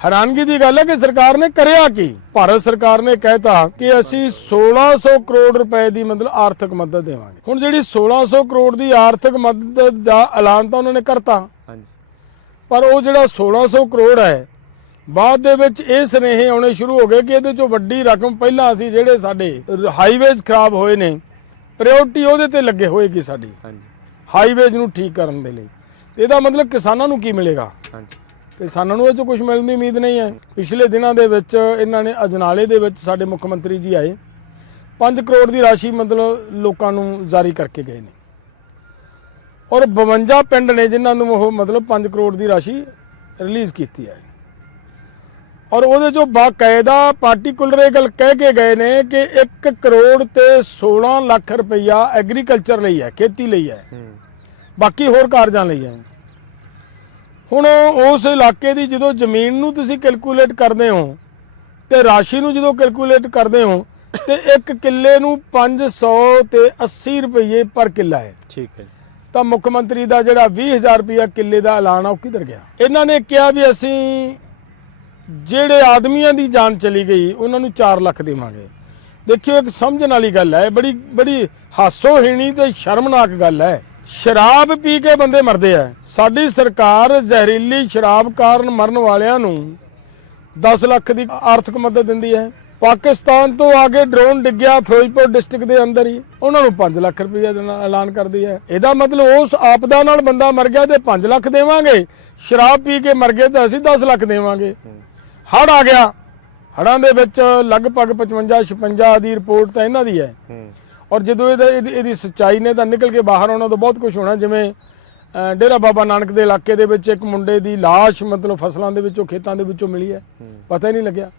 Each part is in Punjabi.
ਹੈਰਾਨਗੀ ਦੀ ਗੱਲ ਹੈ ਕਿ ਸਰਕਾਰ ਨੇ ਕਰਿਆ ਕੀ? ਭਾਰਤ ਸਰਕਾਰ ਨੇ ਕਹਿਤਾ ਕਿ ਅਸੀਂ 1600 ਕਰੋੜ ਰੁਪਏ ਦੀ ਮਤਲਬ ਆਰਥਿਕ ਮਦਦ ਦੇਵਾਂਗੇ। ਹੁਣ ਜਿਹੜੀ 1600 ਕਰੋੜ ਦੀ ਆਰਥਿਕ ਮਦਦ ਦਾ ਐਲਾਨ ਤਾਂ ਉਹਨਾਂ ਨੇ ਕਰਤਾ। ਹਾਂਜੀ। ਪਰ ਉਹ ਜਿਹੜਾ 1600 ਕਰੋੜ ਹੈ ਬਾਅਦ ਦੇ ਵਿੱਚ ਇਹ ਸੁਨੇਹੇ ਆਉਣੇ ਸ਼ੁਰੂ ਹੋ ਗਏ ਕਿ ਇਹਦੇ ਚੋਂ ਵੱਡੀ ਰਕਮ ਪਹਿਲਾਂ ਅਸੀਂ ਜਿਹੜੇ ਸਾਡੇ ਹਾਈਵੇਜ਼ ਖਰਾਬ ਹੋਏ ਨੇ ਪ੍ਰਾਇੋਰਟੀ ਉਹਦੇ ਤੇ ਲੱਗੇ ਹੋਏਗੀ ਸਾਡੀ। ਹਾਂਜੀ। ਹਾਈਵੇਜ਼ ਨੂੰ ਠੀਕ ਕਰਨ ਦੇ ਲਈ। ਇਹਦਾ ਮਤਲਬ ਕਿਸਾਨਾਂ ਨੂੰ ਕੀ ਮਿਲੇਗਾ? ਹਾਂਜੀ। ਕਿਸਾਨਾਂ ਨੂੰ ਇਹ 'ਚੋਂ ਕੁਝ ਮਿਲਣ ਦੀ ਉਮੀਦ ਨਹੀਂ ਹੈ। ਪਿਛਲੇ ਦਿਨਾਂ ਦੇ ਵਿੱਚ ਇਹਨਾਂ ਨੇ ਅਜਨਾਲੇ ਦੇ ਵਿੱਚ ਸਾਡੇ ਮੁੱਖ ਮੰਤਰੀ ਜੀ ਆਏ। 5 ਕਰੋੜ ਦੀ ਰਾਸ਼ੀ ਮਤਲਬ ਲੋਕਾਂ ਨੂੰ ਜਾਰੀ ਕਰਕੇ ਗਏ ਨੇ। ਔਰ 52 ਪਿੰਡ ਨੇ ਜਿਨ੍ਹਾਂ ਨੂੰ ਉਹ ਮਤਲਬ 5 ਕਰੋੜ ਦੀ ਰਾਸ਼ੀ ਰਿਲੀਜ਼ ਕੀਤੀ ਹੈ। ਔਰ ਉਹਦੇ ਚੋਂ ਬਾਕਾਇਦਾ ਪਾਰਟੀਕੂਲਰ ਇਹ ਗੱਲ ਕਹਿ ਕੇ ਗਏ ਨੇ ਕਿ 1 ਕਰੋੜ ਤੇ 16 ਲੱਖ ਰੁਪਈਆ ਐਗਰੀਕਲਚਰ ਲਈ ਹੈ ਖੇਤੀ ਲਈ ਹੂੰ। ਬਾਕੀ ਹੋਰ ਕਾਰਜਾਂ ਲਈ ਹੈ। ਹੁਣ ਉਸ ਇਲਾਕੇ ਦੀ ਜਦੋਂ ਜ਼ਮੀਨ ਨੂੰ ਤੁਸੀਂ ਕੈਲਕੂਲੇਟ ਕਰਦੇ ਹੋ ਤੇ ਰਾਸ਼ੀ ਨੂੰ ਜਦੋਂ ਕੈਲਕੂਲੇਟ ਕਰਦੇ ਹੋ ਤੇ ਇੱਕ ਕਿੱਲੇ ਨੂੰ 500 ਤੇ 80 ਰੁਪਏ ਪਰ ਕਿੱਲਾ ਹੈ। ਠੀਕ ਹੈ। ਤਾਂ ਮੁੱਖ ਮੰਤਰੀ ਦਾ ਜਿਹੜਾ 20000 ਰੁਪਇਆ ਕਿੱਲੇ ਦਾ ਐਲਾਨ ਆ ਉਹ ਕਿੱਧਰ ਗਿਆ? ਇਹਨਾਂ ਨੇ ਕਿਹਾ ਵੀ ਅਸੀਂ ਜਿਹੜੇ ਆਦਮੀਆਂ ਦੀ ਜਾਨ ਚਲੀ ਗਈ ਉਹਨਾਂ ਨੂੰ 4 ਲੱਖ ਦੇਵਾਂਗੇ। ਦੇਖਿਓ ਇੱਕ ਸਮਝਣ ਵਾਲੀ ਗੱਲ ਹੈ ਬੜੀ ਬੜੀ ਹਾਸੋਹੀਣੀ ਤੇ ਸ਼ਰਮਨਾਕ ਗੱਲ ਹੈ। ਸ਼ਰਾਬ ਪੀ ਕੇ ਬੰਦੇ ਮਰਦੇ ਆ। ਸਾਡੀ ਸਰਕਾਰ ਜ਼ਹਿਰੀਲੀ ਸ਼ਰਾਬ ਕਾਰਨ ਮਰਨ ਵਾਲਿਆਂ ਨੂੰ 10 ਲੱਖ ਦੀ ਆਰਥਿਕ ਮਦਦ ਦਿੰਦੀ ਹੈ। ਪਾਕਿਸਤਾਨ ਤੋਂ ਆ ਕੇ ਡਰੋਨ ਡਿੱਗਿਆ ਫਿਰੋਜ਼ਪੁਰ ਡਿਸਟ੍ਰਿਕਟ ਦੇ ਅੰਦਰ ਹੀ। ਉਹਨਾਂ ਨੂੰ 5 ਲੱਖ ਰੁਪਏ ਦੇਣਾ ਐਲਾਨ ਕਰਦੀ ਹੈ ਇਹਦਾ ਮਤਲਬ ਉਸ ਆਪਦਾ ਨਾਲ ਬੰਦਾ ਮਰ ਗਿਆ ਤੇ 5 ਲੱਖ ਦੇਵਾਂਗੇ। ਸ਼ਰਾਬ ਪੀ ਕੇ ਮਰ ਗਏ ਤਾਂ ਅਸੀਂ 10 ਲੱਖ ਦੇਵਾਂਗੇ। ਹੜ ਆ ਗਿਆ। ਹੜਾਂ ਦੇ ਵਿੱਚ ਲਗਭਗ 55 56 ਦੀ ਰਿਪੋਰਟ ਤਾਂ ਇਹਨਾਂ ਦੀ ਹੈ। ਔਰ ਜਦੋਂ ਇਹਦਾ ਇਹਦੀ ਸੱਚਾਈ ਨੇ ਤਾਂ ਨਿਕਲ ਕੇ ਬਾਹਰ ਆਉਣਾ ਤਾਂ ਬਹੁਤ ਕੁਝ ਹੋਣਾ ਜਿਵੇਂ ਡੇਰਾ ਬਾਬਾ ਨਾਨਕ ਦੇ ਇਲਾਕੇ ਦੇ ਵਿੱਚ ਇੱਕ ਮੁੰਡੇ ਦੀ ਲਾਸ਼ ਮਤਲਬ ਫਸਲਾਂ ਦੇ ਵਿੱਚੋਂ ਖੇਤਾਂ ਦੇ ਵਿੱਚੋਂ ਮਿਲੀ ਹੈ। ਪਤਾ ਹੀ ਨਹੀਂ ਲੱਗਿਆ।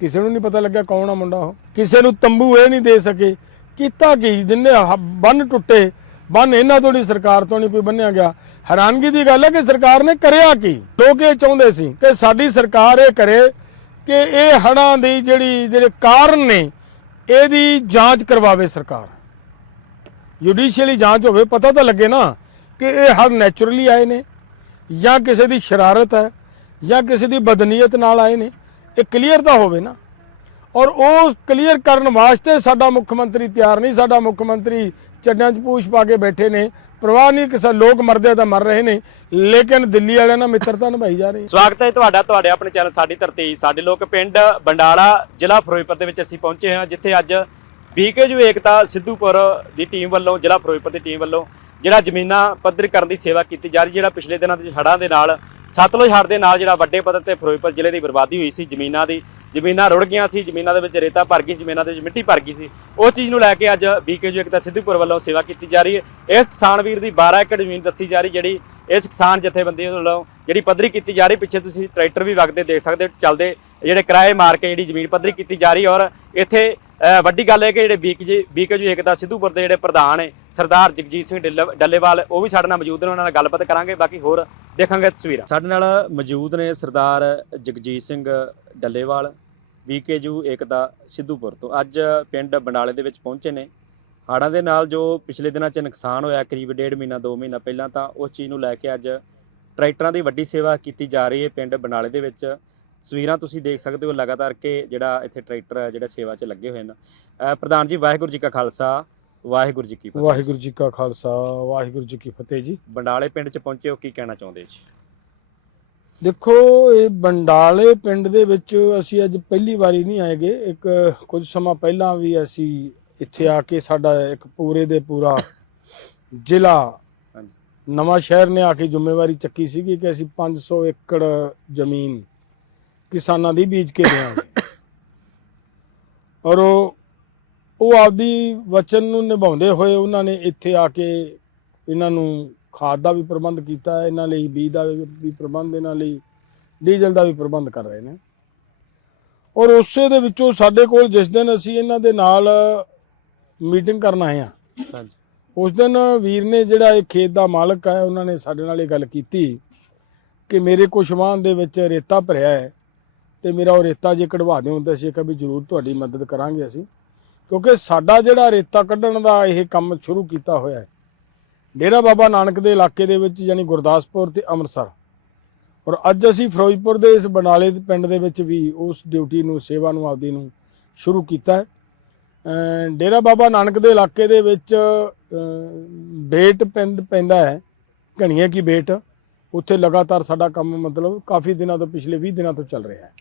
ਕਿਸੇ ਨੂੰ ਨਹੀਂ ਪਤਾ ਲੱਗਿਆ ਕੌਣ ਆ ਮੁੰਡਾ ਉਹ। ਕਿਸੇ ਨੂੰ ਤੰਬੂ ਇਹ ਨਹੀਂ ਦੇ ਸਕੇ। ਕੀਤਾ ਕੀ? ਜਿੰਨੇ ਬੰਨ ਟੁੱਟੇ ਬੰਨ ਇਹਨਾਂ ਤੋਂ ਨਹੀਂ ਸਰਕਾਰ ਤੋਂ ਨਹੀਂ ਕੋਈ ਬੰਨਿਆ ਗਿਆ। ਹੈਰਾਨਗੀ ਦੀ ਗੱਲ ਹੈ ਕਿ ਸਰਕਾਰ ਨੇ ਕਰਿਆ ਕੀ? ਲੋਕ ਇਹ ਚਾਹੁੰਦੇ ਸੀ ਕਿ ਸਾਡੀ ਸਰਕਾਰ ਇਹ ਕਰੇ ਕਿ ਇਹ ਹੜਾਂ ਦੀ ਜਿਹੜੀ ਜਿਹੜੇ ਕਾਰਨ ਨੇ ਇਹਦੀ ਜਾਂਚ ਕਰਵਾਵੇ ਸਰਕਾਰ। ਜੁਡੀਸ਼ੀਅਲੀ ਜਾਂਚ ਹੋਵੇ, ਪਤਾ ਤਾਂ ਲੱਗੇ ਨਾ ਕਿ ਇਹ ਹਰ ਨੈਚੁਰਲੀ ਆਏ ਨੇ, ਜਾਂ ਕਿਸੇ ਦੀ ਸ਼ਰਾਰਤ ਹੈ, ਜਾਂ ਕਿਸੇ ਦੀ ਬਦਨੀਅਤ ਨਾਲ ਆਏ ਨੇ। ਇਹ ਕਲੀਅਰ ਤਾਂ ਹੋਵੇ ਨਾ। ਔਰ ਉਹ ਕਲੀਅਰ ਕਰਨ ਵਾਸਤੇ ਸਾਡਾ ਮੁੱਖ ਮੰਤਰੀ ਤਿਆਰ ਨਹੀਂ, ਸਾਡਾ ਮੁੱਖ ਮੰਤਰੀ ਚੱਡਾਂ 'ਚ ਪੂਛ ਪਾ ਕੇ ਬੈਠੇ ਨੇ ਪ੍ਰਵਾਹ ਨਹੀਂ, ਕਿਸੇ ਲੋਕ ਮਰਦੇ ਤਾਂ ਮਰ ਰਹੇ ਨੇ। ਲੇਕਿਨ ਦਿੱਲੀ ਵਾਲਿਆਂ ਨਾਲ ਮਿੱਤਰਤਾ ਨਿਭਾਈ ਜਾ ਰਹੀ ਹੈ। ਸਵਾਗਤ ਹੈ ਤੁਹਾਡਾ, ਤੁਹਾਡੇ ਆਪਣੇ ਚੈਨਲ ਸਾਡੀ ਧਰਤੀ, ਸਾਡੇ ਲੋਕ ਪਿੰਡ ਬੰਡਾਲਾ, ਜ਼ਿਲ੍ਹਾ ਫਿਰੋਜ਼ਪੁਰ ਦੇ ਵਿੱਚ ਅਸੀਂ ਪਹੁੰਚੇ ਹਾਂ, ਜਿੱਥੇ ਅੱਜ B K U Ekta Sidhupur ਦੀ ਟੀਮ ਵੱਲੋਂ, ਜ਼ਿਲ੍ਹਾ ਫਿਰੋਜ਼ਪੁਰ ਦੀ ਟੀਮ ਵੱਲੋਂ ਜਿਹੜਾ ਜ਼ਮੀਨਾਂ ਪੱਧਰ ਕਰਨ ਦੀ ਸੇਵਾ ਕੀਤੀ ਜਾ ਰਹੀ, ਜਿਹੜਾ ਪਿਛਲੇ ਦਿਨਾਂ ਦੇ ਹੜ੍ਹਾਂ ਦੇ ਨਾਲ, ਸਤਲੁਜ ਹੜ੍ਹ ਦੇ ਨਾਲ ਜਿਹੜਾ ਵੱਡੇ ਪੱਧਰ ਤੇ ਫਿਰੋਜ਼ਪੁਰ ਜ਼ਿਲ੍ਹੇ ਦੀ ਬਰਬਾਦੀ ਹੋਈ ਸੀ, ਜ਼ਮੀਨਾਂ ਦੀ, ਜ਼ਮੀਨਾਂ ਰੁੜ ਗਈਆਂ ਸੀ, ਜ਼ਮੀਨਾਂ ਦੇ ਵਿੱਚ ਰੇਤਾ ਭਰ ਗਈ ਸੀ, ਜ਼ਮੀਨਾਂ ਦੇ ਵਿੱਚ ਮਿੱਟੀ ਭਰ ਗਈ ਸੀ। ਉਹ ਚੀਜ਼ ਨੂੰ ਲੈ ਕੇ ਅੱਜ ਬੀਕੇਯੂ ਏਕਤਾ ਸਿੱਧੂਪੁਰ ਵੱਲੋਂ ਸੇਵਾ ਕੀਤੀ ਜਾ ਰਹੀ ਹੈ। ਇਸ ਕਿਸਾਨ ਵੀਰ ਦੀ 12 ਏਕੜ ਜ਼ਮੀਨ ਦੱਸੀ ਜਾ ਰਹੀ, ਜਿਹੜੀ ਇਸ ਕਿਸਾਨ ਜਥੇਬੰਦੀ ਵੱਲੋਂ ਜਿਹੜੀ ਪੱਧਰੀ ਕੀਤੀ ਜਾ ਰਹੀ, ਪਿੱਛੇ ਤੁਸੀਂ ਟਰੈਕਟਰ ਵੀ ਵਗਦੇ ਦੇਖ ਸਕਦੇ ਹੋ, ਚੱਲਦੇ ਜਿਹੜੇ ਕਿਰਾਏ ਮਾਰ ਕੇ ਜਿਹੜੀ ਜ਼ਮੀਨ ਪੱਧਰੀ ਕੀਤੀ ਜਾ ਰਹੀ ਔਰ ਇੱਥੇ ਵੱਡੀ ਗੱਲ ਹੈ ਕਿ ਜਿਹੜੇ ਬੀਕੇਜੀ ਬੀਕੇਜੀ ਏਕਤਾ ਸਿੱਧੂਪੁਰ ਦੇ ਜਿਹੜੇ ਪ੍ਰਧਾਨ ਹੈ ਸਰਦਾਰ ਜਗਜੀਤ ਸਿੰਘ ਢਿੱਲ- ਡੱਲੇਵਾਲ, ਉਹ ਵੀ ਸਾਡੇ ਨਾਲ ਮੌਜੂਦ ਨੇ, ਉਹਨਾਂ ਨਾਲ ਗੱਲਬਾਤ ਕਰਾਂਗੇ, ਬਾਕੀ ਹੋਰ ਦੇਖਾਂਗੇ ਤਸਵੀਰਾਂ। ਸਾਡੇ ਨਾਲ ਮੌਜੂਦ ਨੇ ਸਰਦਾਰ ਜਗਜੀਤ ਸਿੰਘ ਡੱਲੇਵਾਲ ਬੀਕੇਜੂ ਏਕਤਾ ਸਿੱਧੂਪੁਰ ਤੋਂ। ਅੱਜ ਪਿੰਡ ਬੰਡਾਲੇ ਦੇ ਵਿੱਚ ਪਹੁੰਚੇ ਨੇ। ਹਾੜਾਂ ਦੇ ਨਾਲ ਜੋ ਪਿਛਲੇ ਦਿਨਾਂ 'ਚ ਨੁਕਸਾਨ ਹੋਇਆ, ਕਰੀਬ ਡੇਢ ਮਹੀਨਾ 2 ਮਹੀਨਾ ਪਹਿਲਾਂ ਤਾਂ ਉਸ ਚੀਜ਼ ਨੂੰ ਲੈ ਕੇ ਅੱਜ ਟਰੈਕਟਰਾਂ ਦੀ ਵੱਡੀ ਸੇਵਾ ਕੀਤੀ ਜਾ ਰਹੀ ਹੈ ਪਿੰਡ ਬੰਡਾਲੇ ਦੇ ਵਿੱਚ। ਤਸਵੀਰਾਂ ਤੁਸੀਂ ਦੇਖ ਸਕਦੇ ਹੋ ਲਗਾਤਾਰ ਕਿ ਜਿਹੜਾ ਇੱਥੇ ਟਰੈਕਟਰ ਹੈ ਜਿਹੜਾ ਸੇਵਾ 'ਚ ਲੱਗੇ ਹੋਏ ਨੇ ਪ੍ਰਧਾਨ ਜੀ ਵਾਹਿਗੁਰੂ ਜੀ ਕਾ ਖਾਲਸਾ ਵਾਹਿਗੁਰੂ ਜੀ ਕੀ ਫਤਿਹ। ਵਾਹਿਗੁਰੂ ਜੀ ਕਾ ਖਾਲਸਾ ਵਾਹਿਗੁਰੂ ਜੀ ਕੀ ਫਤਿਹ ਜੀ। ਬੰਡਾਲੇ ਪਿੰਡ 'ਚ ਪਹੁੰਚੇ ਹੋ ਕੀ ਕਹਿਣਾ ਚਾਹੁੰਦੇ ਜੀ? ਦੇਖੋ ਇਹ ਬੰਡਾਲੇ ਪਿੰਡ ਦੇ ਵਿੱਚ ਅਸੀਂ ਅੱਜ ਪਹਿਲੀ ਵਾਰੀ ਨਹੀਂ ਆਏਗੇ। ਇੱਕ ਕੁਝ ਸਮਾਂ ਪਹਿਲਾਂ ਵੀ ਅਸੀਂ ਇੱਥੇ ਆ ਕੇ ਸਾਡਾ ਇੱਕ ਪੂਰੇ ਦੇ ਪੂਰਾ ਜ਼ਿਲ੍ਹਾ ਹਾਂਜੀ। ਨਵਾਂ ਸ਼ਹਿਰ ਨੇ ਆ ਕੇ ਜ਼ਿੰਮੇਵਾਰੀ ਚੱਕੀ ਸੀਗੀ ਕਿ ਅਸੀਂ 500 ਏਕੜ ਜ਼ਮੀਨ ਕਿਸਾਨਾਂ ਦੀ ਬੀਜ ਕੇ ਦੇਵਾਂਗੇ ਔਰ ਉਹ ਉਹ ਆਪਦੀ ਵਚਨ ਨੂੰ ਨਿਭਾਉਂਦੇ ਹੋਏ ਉਹਨਾਂ ਨੇ ਇੱਥੇ ਆ ਕੇ ਇਹਨਾਂ ਨੂੰ ਖਾਦ ਦਾ ਵੀ ਪ੍ਰਬੰਧ ਕੀਤਾ ਹੈ ਇਹਨਾਂ ਲਈ ਬੀਜ ਦਾ ਵੀ ਪ੍ਰਬੰਧ ਇਹਨਾਂ ਲਈ ਡੀਜ਼ਲ ਦਾ ਵੀ ਪ੍ਰਬੰਧ ਕਰ ਰਹੇ ਨੇ। ਔਰ ਉਸੇ ਦੇ ਵਿੱਚੋਂ ਸਾਡੇ ਕੋਲ ਜਿਸ ਦਿਨ ਅਸੀਂ ਇਹਨਾਂ ਦੇ ਨਾਲ ਮੀਟਿੰਗ ਕਰਨ ਆਏ ਹਾਂ ਹਾਂਜੀ। ਉਸ ਦਿਨ ਵੀਰ ਨੇ ਜਿਹੜਾ ਇਹ ਖੇਤ ਦਾ ਮਾਲਕ ਹੈ ਉਹਨਾਂ ਨੇ ਸਾਡੇ ਨਾਲ ਇਹ ਗੱਲ ਕੀਤੀ ਕਿ ਮੇਰੇ ਕੁਛ ਵਾਹਨ ਦੇ ਵਿੱਚ ਰੇਤਾ ਭਰਿਆ ਹੈ। ਤੇ ਮੇਰਾ ਉਹ ਰੇਤਾ ਜੇ ਕਢਵਾ ਦਿਓ ਤਾਂ ਅਸੀਂ ਕਿਹਾ ਵੀ ਜ਼ਰੂਰ ਤੁਹਾਡੀ ਮਦਦ ਕਰਾਂਗੇ ਅਸੀਂ। ਕਿਉਂਕਿ ਸਾਡਾ ਜਿਹੜਾ ਰੇਤਾ ਕੱਢਣ ਦਾ ਇਹ ਕੰਮ ਸ਼ੁਰੂ ਕੀਤਾ ਹੋਇਆ ਹੈ। ਡੇਰਾ ਬਾਬਾ ਨਾਨਕ ਦੇ ਇਲਾਕੇ ਦੇ ਵਿੱਚ ਯਾਨੀ ਗੁਰਦਾਸਪੁਰ ਤੇ ਅੰਮ੍ਰਿਤਸਰ। ਔਰ ਅੱਜ ਅਸੀਂ ਫਿਰੋਜ਼ਪੁਰ ਦੇ ਇਸ ਬਨਾਲੇ ਪਿੰਡ ਦੇ ਵਿੱਚ ਵੀ ਉਸ ਡਿਊਟੀ ਨੂੰ, ਸੇਵਾ ਨੂੰ, ਆਪਦੀ ਨੂੰ ਸ਼ੁਰੂ ਕੀਤਾ ਹੈ। ਡੇਰਾ ਬਾਬਾ ਨਾਨਕ ਦੇ ਇਲਾਕੇ ਦੇ ਵਿੱਚ ਬੇਟ ਪਿੰਡ ਪੈਂਦਾ ਹੈ, ਘਣੀਏ ਕੀ ਬੇਟ। ਉੱਥੇ ਲਗਾਤਾਰ ਸਾਡਾ ਕੰਮ ਮਤਲਬ ਕਾਫੀ ਦਿਨਾਂ ਤੋਂ ਪਿਛਲੇ 20 ਦਿਨਾਂ ਤੋਂ ਚੱਲ ਰਿਹਾ ਹੈ।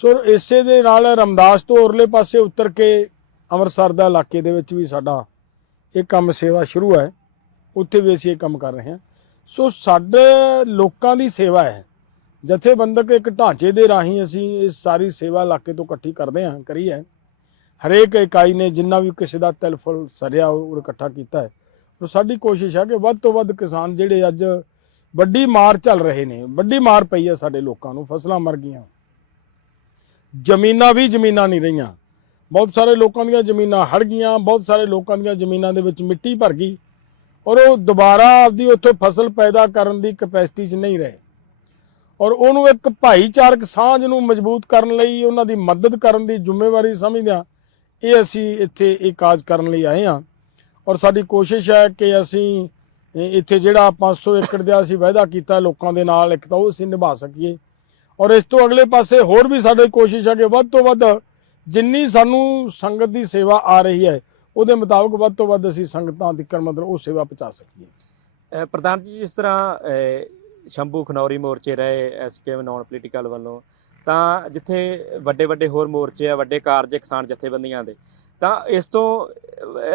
ਸੋ ਇਸੇ ਦੇ ਨਾਲ ਰਮਦਾਸ ਤੋਂ ਉਰਲੇ ਪਾਸੇ ਉਤਰ ਕੇ ਅੰਮ੍ਰਿਤਸਰ ਦਾ ਇਲਾਕੇ ਦੇ ਵਿੱਚ ਵੀ ਸਾਡਾ ਇਹ ਕੰਮ ਸੇਵਾ ਸ਼ੁਰੂ ਹੈ। ਉੱਥੇ ਵੀ ਅਸੀਂ ਇਹ ਕੰਮ ਕਰ ਰਹੇ ਹਾਂ। ਸੋ ਸਾਡੇ ਲੋਕਾਂ ਦੀ ਸੇਵਾ ਹੈ। ਜਥੇਬੰਦਕ ਇੱਕ ਢਾਂਚੇ ਦੇ ਰਾਹੀਂ ਅਸੀਂ ਇਹ ਸਾਰੀ ਸੇਵਾ ਇਲਾਕੇ ਤੋਂ ਇਕੱਠੀ ਕਰਦੇ ਹਾਂ, ਕਰੀ ਹੈ। ਹਰੇਕ ਇਕਾਈ ਨੇ ਜਿੰਨਾ ਵੀ ਕਿਸੇ ਦਾ ਤਿਲ ਫੁੱਲ ਸਰਿਆ ਉਹ ਇਕੱਠਾ ਕੀਤਾ ਹੈ। ਸੋ ਸਾਡੀ ਕੋਸ਼ਿਸ਼ ਹੈ ਕਿ ਵੱਧ ਤੋਂ ਵੱਧ ਕਿਸਾਨ ਜਿਹੜੇ ਅੱਜ ਵੱਡੀ ਮਾਰ ਚੱਲ ਰਹੇ ਨੇ, ਵੱਡੀ ਮਾਰ ਪਈ ਹੈ ਸਾਡੇ ਲੋਕਾਂ ਨੂੰ, ਫਸਲਾਂ ਮਰ ਗਈਆਂ। ਜ਼ਮੀਨਾਂ ਵੀ ਜ਼ਮੀਨਾਂ ਨਹੀਂ ਰਹੀਆਂ। ਬਹੁਤ ਸਾਰੇ ਲੋਕਾਂ ਦੀਆਂ ਜ਼ਮੀਨਾਂ ਹੜ ਗਈਆਂ, ਬਹੁਤ ਸਾਰੇ ਲੋਕਾਂ ਦੀਆਂ ਜ਼ਮੀਨਾਂ ਦੇ ਵਿੱਚ ਮਿੱਟੀ ਭਰ ਗਈ ਔਰ ਉਹ ਦੁਬਾਰਾ ਆਪਦੀ ਉੱਥੋਂ ਫਸਲ ਪੈਦਾ ਕਰਨ ਦੀ ਕਪੈਸਿਟੀ 'ਚ ਨਹੀਂ ਰਹੇ। ਔਰ ਉਹਨੂੰ ਇੱਕ ਭਾਈਚਾਰਕ ਸਾਂਝ ਨੂੰ ਮਜ਼ਬੂਤ ਕਰਨ ਲਈ, ਉਹਨਾਂ ਦੀ ਮਦਦ ਕਰਨ ਦੀ ਜ਼ਿੰਮੇਵਾਰੀ ਸਮਝਦਿਆਂ ਇਹ ਅਸੀਂ ਇੱਥੇ ਇਹ ਕਾਜ ਕਰਨ ਲਈ ਆਏ ਹਾਂ। ਔਰ ਸਾਡੀ ਕੋਸ਼ਿਸ਼ ਹੈ ਕਿ ਅਸੀਂ ਇੱਥੇ ਜਿਹੜਾ 500 ਏਕੜ ਦਾ ਅਸੀਂ ਵਾਅਦਾ ਕੀਤਾ ਲੋਕਾਂ ਦੇ ਨਾਲ, ਇੱਕ ਤਾਂ ਉਹ ਅਸੀਂ ਨਿਭਾ ਸਕੀਏ। ਔਰ ਇਸ ਤੋਂ ਅਗਲੇ ਪਾਸੇ ਹੋਰ ਵੀ ਸਾਡੀ ਕੋਸ਼ਿਸ਼ ਹੈ ਕਿ ਵੱਧ ਤੋਂ ਵੱਧ ਜਿੰਨੀ ਸਾਨੂੰ ਸੰਗਤ ਦੀ ਸੇਵਾ ਆ ਰਹੀ ਹੈ, ਉਹਦੇ ਮੁਤਾਬਕ ਵੱਧ ਤੋਂ ਵੱਧ ਅਸੀਂ ਸੰਗਤਾਂ ਤੱਕ ਮਤਲਬ ਉਹ ਸੇਵਾ ਪਹੁੰਚਾ ਸਕੀਏ। ਪ੍ਰਧਾਨ ਜੀ, ਜਿਸ ਤਰ੍ਹਾਂ ਸ਼ੰਭੂ ਖਨੌਰੀ ਮੋਰਚੇ ਰਹੇ ਐਸਕੇਐਮ ਨਾਨ ਪੋਲੀਟੀਕਲ ਵੱਲੋਂ, ਤਾਂ ਜਿੱਥੇ ਵੱਡੇ ਵੱਡੇ ਹੋਰ ਮੋਰਚੇ ਆ, ਵੱਡੇ ਕਾਰਜ ਕਿਸਾਨ ਜਥੇਬੰਦੀਆਂ ਦੇ ਤਾਂ ਇਸ ਤੋਂ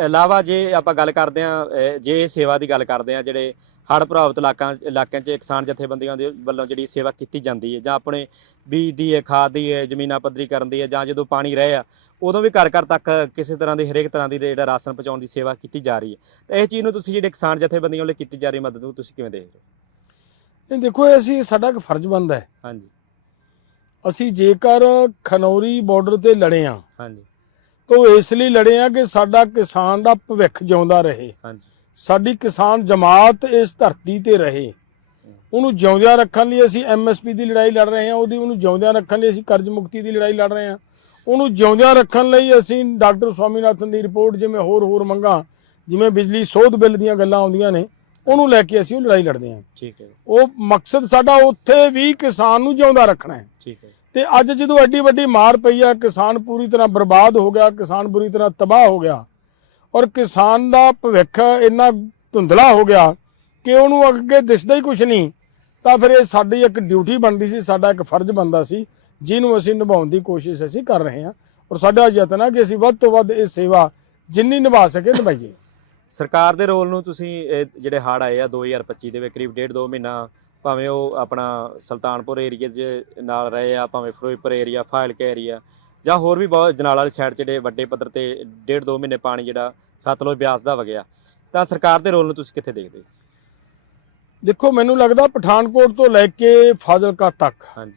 ਇਲਾਵਾ ਜੇ ਆਪਾਂ ਗੱਲ ਕਰਦੇ ਆ ਜੇ ਸੇਵਾ ਦੀ ਗੱਲ ਕਰਦੇ ਆ ਜਿਹੜੇ ਹੜ੍ਹ ਪ੍ਰਭਾਵਿਤ ਇਲਾਕਾਂ ਇਲਾਕਿਆਂ 'ਚ ਕਿਸਾਨ ਜਥੇਬੰਦੀਆਂ ਦੇ ਵੱਲੋਂ ਜਿਹੜੀ ਸੇਵਾ ਕੀਤੀ ਜਾਂਦੀ ਹੈ ਜਾਂ ਆਪਣੇ ਬੀਜ ਦੀ ਹੈ ਖਾਦ ਦੀ ਹੈ ਜ਼ਮੀਨਾਂ ਪੱਧਰੀ ਕਰਨ ਦੀ ਹੈ ਜਾਂ ਜਦੋਂ ਪਾਣੀ ਰਹੇ ਆ ਉਦੋਂ ਵੀ ਘਰ ਘਰ ਤੱਕ ਕਿਸੇ ਤਰ੍ਹਾਂ ਦੀ ਹਰੇਕ ਤਰ੍ਹਾਂ ਦੀ ਜਿਹੜਾ ਰਾਸ਼ਨ ਪਹੁੰਚਾਉਣ ਦੀ ਸੇਵਾ ਕੀਤੀ ਜਾ ਰਹੀ ਹੈ। ਤਾਂ ਇਹ ਚੀਜ਼ ਨੂੰ ਤੁਸੀਂ ਜਿਹੜੇ ਕਿਸਾਨ ਜਥੇਬੰਦੀਆਂ ਵੱਲੋਂ ਕੀਤੀ ਜਾ ਰਹੀ ਮਦਦ ਨੂੰ ਤੁਸੀਂ ਕਿਵੇਂ ਦੇਖਦੇ ਹੋ? ਇਹ ਦੇਖੋ ਇਹ ਅਸੀਂ ਸਾਡਾ ਇੱਕ ਫਰਜ਼ ਬਣਦਾ ਹੈ। ਹਾਂਜੀ। ਅਸੀਂ ਜੇਕਰ ਖਨੌਰੀ ਬਾਰਡਰ ਤੇ ਲੜੇ ਆ ਹਾਂਜੀ। ਤਾਂ ਇਸ ਲਈ ਲੜੇ ਆ ਕਿ ਸਾਡਾ ਕਿਸਾਨ ਦਾ ਭਵਿੱਖ ਜਿਉਂਦਾ ਰਹੇ। ਹਾਂਜੀ। ਸਾਡੀ ਕਿਸਾਨ ਜਮਾਤ ਇਸ ਧਰਤੀ ਤੇ ਰਹੇ। ਉਹਨੂੰ ਜਿਉਂਦਿਆਂ ਰੱਖਣ ਲਈ ਅਸੀਂ ਐਮਐਸਪੀ ਦੀ ਲੜਾਈ ਲੜ ਰਹੇ ਹਾਂ ਉਹਦੀ ਉਹਨੂੰ ਜਿਉਂਦਿਆਂ ਰੱਖਣ ਲਈ ਅਸੀਂ ਕਰਜ਼ ਮੁਕਤੀ ਦੀ ਲੜਾਈ ਲੜ ਰਹੇ ਹਾਂ। ਉਹਨੂੰ ਜਿਉਂਦਿਆਂ ਰੱਖਣ ਲਈ ਅਸੀਂ ਡਾਕਟਰ ਸਵਾਮੀਨਾਥਨ ਦੀ ਰਿਪੋਰਟ ਜਿਵੇਂ ਹੋਰ ਹੋਰ ਮੰਗਾਂ ਜਿਵੇਂ ਬਿਜਲੀ ਸੋਧ ਬਿੱਲ ਦੀਆਂ ਗੱਲਾਂ ਆਉਂਦੀਆਂ ਨੇ ਉਹਨੂੰ ਲੈ ਕੇ ਅਸੀਂ ਉਹ ਲੜਾਈ ਲੜਦੇ ਹਾਂ। ਠੀਕ ਹੈ ਉਹ ਮਕਸਦ ਸਾਡਾ ਉੱਥੇ ਵੀ ਕਿਸਾਨ ਨੂੰ ਜਿਉਂਦਾ ਰੱਖਣਾ ਹੈ। ਠੀਕ ਹੈ ਤੇ ਅੱਜ ਜਦੋਂ ਐਡੀ ਵੱਡੀ ਮਾਰ ਪਈ ਆ, ਕਿਸਾਨ ਪੂਰੀ ਤਰ੍ਹਾਂ ਬਰਬਾਦ ਹੋ ਗਿਆ, ਕਿਸਾਨ ਬੁਰੀ ਤਰ੍ਹਾਂ ਤਬਾਹ ਹੋ ਗਿਆ ਔਰ ਕਿਸਾਨ ਦਾ ਭਵਿੱਖ ਇੰਨਾ ਧੁੰਦਲਾ ਹੋ ਗਿਆ ਕਿ ਉਹਨੂੰ ਅੱਗੇ ਦਿਸਦਾ ਹੀ ਕੁਝ ਨਹੀਂ, ਤਾਂ ਫਿਰ ਇਹ ਸਾਡੀ ਇੱਕ ਡਿਊਟੀ ਬਣਦੀ ਸੀ, ਸਾਡਾ ਇੱਕ ਫਰਜ਼ ਬਣਦਾ ਸੀ, ਜਿਹਨੂੰ ਅਸੀਂ ਨਿਭਾਉਣ ਦੀ ਕੋਸ਼ਿਸ਼ ਅਸੀਂ ਕਰ ਰਹੇ ਹਾਂ ਔਰ ਸਾਡਾ ਯਤਨ ਹੈ ਕਿ ਅਸੀਂ ਵੱਧ ਤੋਂ ਵੱਧ ਇਹ ਸੇਵਾ ਜਿੰਨੀ ਨਿਭਾ ਸਕੇ ਨਿਭਾਈਏ। ਸਰਕਾਰ ਦੇ ਰੋਲ ਨੂੰ ਤੁਸੀਂ ਇਹ ਜਿਹੜੇ ਹੜ ਆਏ ਆ 2025 ਦੇ ਵਿੱਚ ਕਰੀਬ ਡੇਢ ਦੋ ਮਹੀਨਾ ਭਾਵੇਂ ਉਹ ਆਪਣਾ ਸੁਲਤਾਨਪੁਰ ਏਰੀਆ 'ਚ ਨਾਲ ਰਹੇ ਆ ਭਾਵੇਂ ਫਿਰੋਜ਼ਪੁਰ ਏਰੀਆ ਫਾਜ਼ਿਲਕਾ ਏਰੀਆ ਜਾਂ ਹੋਰ ਵੀ ਬਹੁਤ ਜਨਾਲਾ ਵਾਲੀ ਸਾਈਡ 'ਚ ਜਿਹੜੇ ਵੱਡੇ ਪੱਧਰ ਤੇ ਡੇਢ ਦੋ ਮਹੀਨੇ ਪਾਣੀ ਜਿਹੜਾ ਸਤਲੁਜ ਬਿਆਸ ਦਾ ਵਗਿਆ ਤਾਂ ਸਰਕਾਰ ਦੇ ਰੋਲ ਨੂੰ ਤੁਸੀਂ ਕਿੱਥੇ ਦੇਖਦੇ? ਹੋ? ਦੇਖੋ ਮੈਨੂੰ ਲੱਗਦਾ ਪਠਾਨਕੋਟ ਤੋਂ ਲੈ ਕੇ ਫਾਜ਼ਿਲਕਾ ਤੱਕ ਹਾਂਜੀ।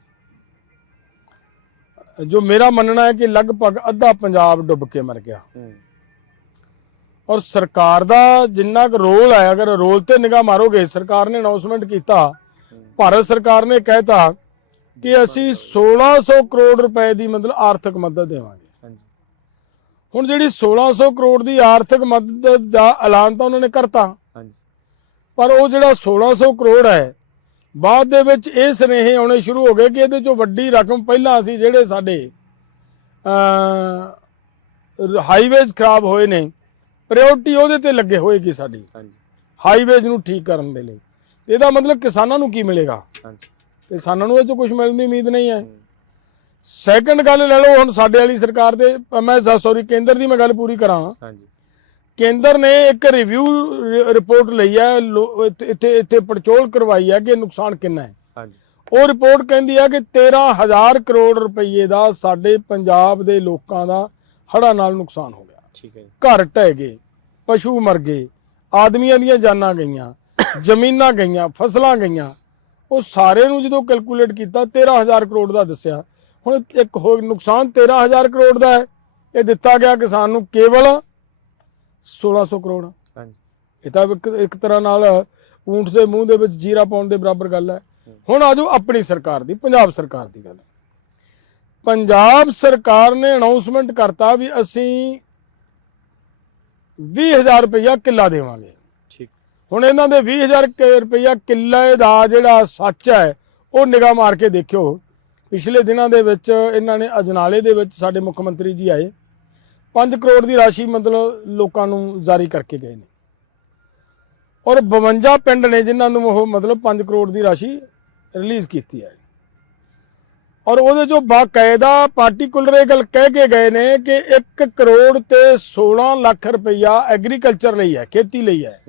ਜੋ ਮੇਰਾ ਮੰਨਣਾ ਹੈ ਕਿ ਲਗਭਗ ਅੱਧਾ ਪੰਜਾਬ ਡੁੱਬ ਕੇ ਮਰ ਗਿਆ। ਔਰ ਸਰਕਾਰ ਦਾ ਜਿੰਨਾ ਕੁ ਰੋਲ ਹੈ ਅਗਰ ਰੋਲ ਤੇ ਨਿਗਾਹ ਮਾਰੋਗੇ ਸਰਕਾਰ ਨੇ ਅਨਾਉਂਸਮੈਂਟ ਕੀਤਾ ਭਾਰਤ ਸਰਕਾਰ ਨੇ ਕਹਿਤਾ ਕਿ ਅਸੀਂ 1600 ਕਰੋੜ ਰੁਪਏ ਦੀ ਮਤਲਬ ਆਰਥਿਕ ਮਦਦ ਦੇਵਾਂਗੇ। ਹਾਂਜੀ। ਹੁਣ ਜਿਹੜੀ 1600 ਕਰੋੜ ਦੀ ਆਰਥਿਕ ਮਦਦ ਦਾ ਐਲਾਨ ਤਾਂ ਉਹਨਾਂ ਨੇ ਕਰਤਾ। ਹਾਂਜੀ। ਪਰ ਉਹ ਜਿਹੜਾ 1600 ਕਰੋੜ ਹੈ ਬਾਅਦ ਦੇ ਵਿੱਚ ਇਹ ਸੁਨੇਹੇ ਆਉਣੇ ਸ਼ੁਰੂ ਹੋ ਗਏ ਕਿ ਇਹਦੇ ਚੋਂ ਵੱਡੀ ਰਕਮ ਪਹਿਲਾਂ ਅਸੀਂ ਜਿਹੜੇ ਸਾਡੇ ਅ ਹਾਈਵੇਜ਼ ਖਰਾਬ ਹੋਏ ਨੇ ਪ੍ਰਾਇੋਰਟੀ ਉਹਦੇ ਤੇ ਲੱਗੇ ਹੋਏਗੀ ਸਾਡੀ। ਹਾਂਜੀ। ਹਾਈਵੇਜ਼ ਨੂੰ ਠੀਕ ਕਰਨ ਦੇ ਲਈ। ਇਹਦਾ ਮਤਲਬ ਕਿਸਾਨਾਂ ਨੂੰ ਕੀ ਮਿਲੇਗਾ? ਹਾਂਜੀ। ਕਿਸਾਨਾਂ ਨੂੰ ਇਹ ਚੋਂ ਕੁਝ ਮਿਲਣ ਦੀ ਉਮੀਦ ਨਹੀਂ ਹੈ। ਸੈਕੰਡ ਗੱਲ ਲੈ ਲਓ ਹੁਣ ਸਾਡੇ ਵਾਲੀ ਸਰਕਾਰ ਦੇ ਮੈਂ ਸੌਰੀ ਕੇਂਦਰ ਦੀ ਮੈਂ ਗੱਲ ਪੂਰੀ ਕਰਾਂ। ਹਾਂਜੀ। ਕੇਂਦਰ ਨੇ ਇੱਕ ਰਿਵਿਊ ਰਿਪੋਰਟ ਲਈ ਹੈ ਇੱਥੇ- ਇੱਥੇ ਪੜਚੋਲ ਕਰਵਾਈ ਹੈ ਕਿ ਨੁਕਸਾਨ ਕਿੰਨਾ ਹੈ। ਹਾਂਜੀ। ਉਹ ਰਿਪੋਰਟ ਕਹਿੰਦੀ ਹੈ ਕਿ 13000 ਕਰੋੜ ਰੁਪਏ ਦਾ ਸਾਡੇ ਪੰਜਾਬ ਦੇ ਲੋਕਾਂ ਦਾ ਹੜ੍ਹਾਂ ਨਾਲ ਨੁਕਸਾਨ ਹੋ ਗਿਆ। ਠੀਕ ਹੈ ਘਰ ਢਹਿ ਗਏ ਪਸ਼ੂ ਮਰ ਗਏ ਆਦਮੀਆਂ ਦੀਆਂ ਜਾਨਾਂ ਗਈਆਂ। ਜ਼ਮੀਨਾਂ ਗਈਆਂ ਫਸਲਾਂ ਗਈਆਂ। ਉਹ ਸਾਰੇ ਨੂੰ ਜਦੋਂ ਕੈਲਕੂਲੇਟ ਕੀਤਾ 13000 ਕਰੋੜ ਦਾ ਦੱਸਿਆ। ਹੁਣ ਇੱਕ ਹੋਰ ਨੁਕਸਾਨ 13000 ਕਰੋੜ ਦਾ ਹੈ। ਇਹ ਦਿੱਤਾ ਗਿਆ ਕਿਸਾਨ ਨੂੰ ਕੇਵਲ 1600 ਕਰੋੜ। ਹਾਂਜੀ। ਇਹ ਤਾਂ ਇੱਕ ਤਰ੍ਹਾਂ ਨਾਲ ਊਂਠ ਦੇ ਮੂੰਹ ਦੇ ਵਿੱਚ ਜੀਰਾ ਪਾਉਣ ਦੇ ਬਰਾਬਰ ਗੱਲ ਹੈ। ਹੁਣ ਆਜੋ ਆਪਣੀ ਸਰਕਾਰ ਦੀ ਪੰਜਾਬ ਸਰਕਾਰ ਦੀ ਗੱਲ। ਪੰਜਾਬ ਸਰਕਾਰ ਨੇ ਅਨਾਉਂਸਮੈਂਟ ਕਰਤਾ ਵੀ ਅਸੀਂ 20000 ਰੁਪਇਆ ਕਿੱਲਾ ਦੇਵਾਂਗੇ। ਹੁਣ ਇਹਨਾਂ ਦੇ 20000 ਰੁਪਇਆ ਕਿੱਲੇ ਦਾ ਜਿਹੜਾ ਸੱਚ ਹੈ, ਉਹ ਨਿਗਾਹ ਮਾਰ ਕੇ ਦੇਖਿਓ। ਪਿਛਲੇ ਦਿਨਾਂ ਦੇ ਵਿੱਚ ਇਹਨਾਂ ਨੇ ਅਜਨਾਲੇ ਦੇ ਵਿੱਚ ਸਾਡੇ ਮੁੱਖ ਮੰਤਰੀ ਜੀ ਆਏ। 5 ਕਰੋੜ ਦੀ ਰਾਸ਼ੀ ਮਤਲਬ ਲੋਕਾਂ ਨੂੰ ਜਾਰੀ ਕਰਕੇ ਗਏ ਨੇ। ਔਰ 52 ਪਿੰਡ ਨੇ ਜਿਨ੍ਹਾਂ ਨੂੰ ਉਹ ਮਤਲਬ 5 ਕਰੋੜ ਦੀ ਰਾਸ਼ੀ ਰਿਲੀਜ਼ ਕੀਤੀ ਹੈ। ਔਰ ਉਹਦੇ ਚੋਂ ਬਾਕਾਇਦਾ ਪਾਰਟਿਕੂਲਰ ਇਹ ਗੱਲ ਕਹਿ ਕੇ ਗਏ ਨੇ ਕਿ 1 ਕਰੋੜ ਤੇ 16 ਲੱਖ ਰੁਪਈਆ ਐਗਰੀਕਲਚਰ ਲਈ ਹੈ, ਖੇਤੀ ਲਈ ਹੈ।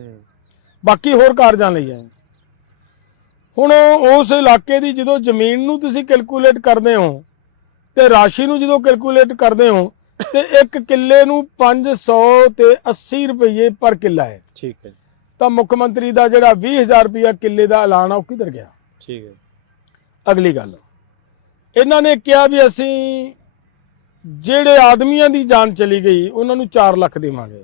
ਬਾਕੀ ਹੋਰ ਕਾਰਜਾਂ ਲਈ ਹੈ ਹੁਣ ਉਸ ਇਲਾਕੇ ਦੀ ਜਦੋਂ ਜ਼ਮੀਨ ਨੂੰ ਤੁਸੀਂ ਕੈਲਕੂਲੇਟ ਕਰਦੇ ਹੋ ਤੇ ਰਾਸ਼ੀ ਨੂੰ ਜਦੋਂ ਕੈਲਕੂਲੇਟ ਕਰਦੇ ਹੋ ਤੇ ਇੱਕ ਕਿੱਲੇ ਨੂੰ 500 ਤੇ 80 ਰੁਪਏ ਪਰ ਕਿੱਲਾ ਹੈ। ਠੀਕ ਹੈ ਤਾਂ ਮੁੱਖ ਮੰਤਰੀ ਦਾ ਜਿਹੜਾ 20000 ਰੁਪਇਆ ਕਿੱਲੇ ਦਾ ਐਲਾਨ ਆ ਉਹ ਕਿੱਧਰ ਗਿਆ? ਠੀਕ ਹੈ। ਅਗਲੀ ਗੱਲ। ਇਹਨਾਂ ਨੇ ਕਿਹਾ ਵੀ ਅਸੀਂ ਜਿਹੜੇ ਆਦਮੀਆਂ ਦੀ ਜਾਨ ਚਲੀ ਗਈ ਉਹਨਾਂ ਨੂੰ 4 ਲੱਖ ਦੇਵਾਂਗੇ।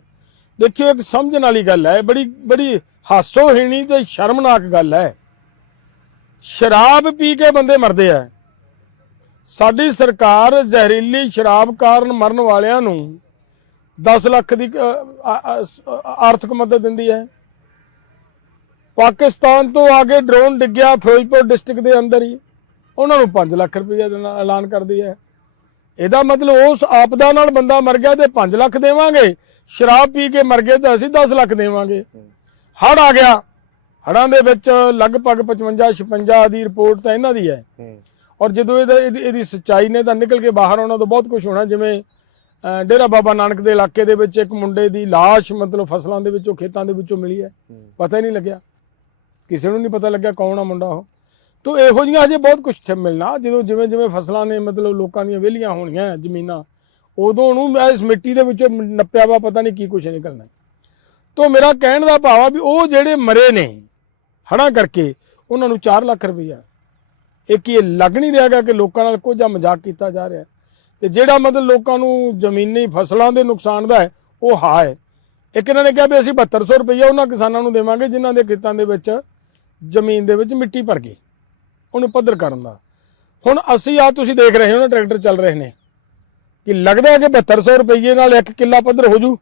ਦੇਖਿਓ ਇੱਕ ਸਮਝਣ ਵਾਲੀ ਗੱਲ ਹੈ ਬੜੀ ਬੜੀ ਹਾਸੋਹੀਣੀ ਤੇ ਸ਼ਰਮਨਾਕ ਗੱਲ ਹੈ। ਸ਼ਰਾਬ ਪੀ ਕੇ ਬੰਦੇ ਮਰਦੇ ਆ। ਸਾਡੀ ਸਰਕਾਰ ਜ਼ਹਿਰੀਲੀ ਸ਼ਰਾਬ ਕਾਰਨ ਮਰਨ ਵਾਲਿਆਂ ਨੂੰ 10 ਲੱਖ ਦੀ ਆਰਥਿਕ ਮਦਦ ਦਿੰਦੀ ਹੈ। ਪਾਕਿਸਤਾਨ ਤੋਂ ਆ ਕੇ ਡਰੋਨ ਡਿੱਗਿਆ ਫਿਰੋਜ਼ਪੁਰ ਡਿਸਟ੍ਰਿਕਟ ਦੇ ਅੰਦਰ ਹੀ। ਉਹਨਾਂ ਨੂੰ 5 ਲੱਖ ਰੁਪਏ ਦੇਣਾ, ਐਲਾਨ ਕਰਦੀ ਹੈ। ਇਹਦਾ ਮਤਲਬ ਉਸ ਆਪਦਾ ਨਾਲ ਬੰਦਾ ਮਰ ਗਿਆ ਤੇ 5 ਲੱਖ ਦੇਵਾਂਗੇ। ਸ਼ਰਾਬ ਪੀ ਕੇ ਮਰ ਗਏ ਤਾਂ ਅਸੀਂ 10 ਲੱਖ ਦੇਵਾਂਗੇ। ਹੜ ਆ ਗਿਆ। ਹੜਾਂ ਦੇ ਵਿੱਚ ਲਗਭਗ 55 56 ਦੀ ਰਿਪੋਰਟ ਤਾਂ ਇਹਨਾਂ ਦੀ ਹੈ। ਔਰ ਜਦੋਂ ਇਹਦਾ ਇਹਦੀ ਸੱਚਾਈ ਨੇ ਤਾਂ ਨਿਕਲ ਕੇ ਬਾਹਰ ਆਉਣਾ ਤਾਂ ਬਹੁਤ ਕੁਝ ਹੋਣਾ ਜਿਵੇਂ ਡੇਰਾ ਬਾਬਾ ਨਾਨਕ ਦੇ ਇਲਾਕੇ ਦੇ ਵਿੱਚ ਇੱਕ ਮੁੰਡੇ ਦੀ ਲਾਸ਼ ਮਤਲਬ ਫਸਲਾਂ ਦੇ ਵਿੱਚੋਂ ਖੇਤਾਂ ਦੇ ਵਿੱਚੋਂ ਮਿਲੀ ਹੈ। ਪਤਾ ਹੀ ਨਹੀਂ ਲੱਗਿਆ। ਕਿਸੇ ਨੂੰ ਨਹੀਂ ਪਤਾ ਲੱਗਿਆ ਕੌਣ ਆ ਮੁੰਡਾ ਉਹ। ਤੋ ਇਹੋ ਜਿਹੀਆਂ ਅਜੇ ਬਹੁਤ ਕੁਝ ਮਿਲਣਾ। ਜਦੋਂ ਜਿਵੇਂ ਜਿਵੇਂ ਫਸਲਾਂ ਨੇ ਮਤਲਬ ਲੋਕਾਂ ਦੀਆਂ ਵਿਹਲੀਆਂ ਹੋਣੀਆਂ ਜ਼ਮੀਨਾਂ ਉਦੋਂ ਨੂੰ ਇਸ ਮਿੱਟੀ ਦੇ ਵਿੱਚੋਂ ਨੱਪਿਆ ਵਾ ਪਤਾ ਨਹੀਂ ਕੀ ਕੁਝ ਨਿਕਲਣਾ। ਤੋ ਮੇਰਾ ਕਹਿਣ ਦਾ ਭਾਵ ਆ ਵੀ ਉਹ ਜਿਹੜੇ ਮਰੇ ਨੇ ਹੜਾਂ ਕਰਕੇ, ਉਹਨਾਂ ਨੂੰ 4 ਲੱਖ ਰੁਪਈਆ। ਇਹ ਕੀ ਇਹ ਲੱਗ ਨਹੀਂ ਰਿਹਾਗਾ ਕਿ ਲੋਕਾਂ ਨਾਲ ਕੋਝਾ ਮਜ਼ਾਕ ਕੀਤਾ ਜਾ ਰਿਹਾ। ਤੇ ਜਿਹੜਾ ਮਤਲਬ ਲੋਕਾਂ ਨੂੰ ਜ਼ਮੀਨੀ ਫਸਲਾਂ ਦੇ ਨੁਕਸਾਨ ਦਾ ਹੈ, ਉਹ ਹਾ ਹੈ। ਇੱਕ ਇਹਨਾਂ ਨੇ ਕਿਹਾ ਵੀ ਅਸੀਂ 7200 ਰੁਪਈਆ ਉਹਨਾਂ ਕਿਸਾਨਾਂ ਨੂੰ ਦੇਵਾਂਗੇ, ਜਿਨ੍ਹਾਂ ਦੇ ਖੇਤਾਂ ਦੇ ਵਿੱਚ, ਜ਼ਮੀਨ ਦੇ ਵਿੱਚ ਮਿੱਟੀ ਭਰ ਗਈ, ਉਹਨੂੰ ਪੱਧਰ ਕਰਨ ਦਾ। ਹੁਣ ਅਸੀਂ ਆ ਤੁਸੀਂ ਦੇਖ ਰਹੇ ਹੋ ਨਾ, ਟਰੈਕਟਰ ਚੱਲ ਰਹੇ ਨੇ, ਕਿ ਲੱਗਦਾ ਹੈ ਕਿ 7200 ਰੁਪਏ ਨਾਲ ਇੱਕ ਕਿੱਲਾ ਪੱਧਰ ਹੋ ਜੂ?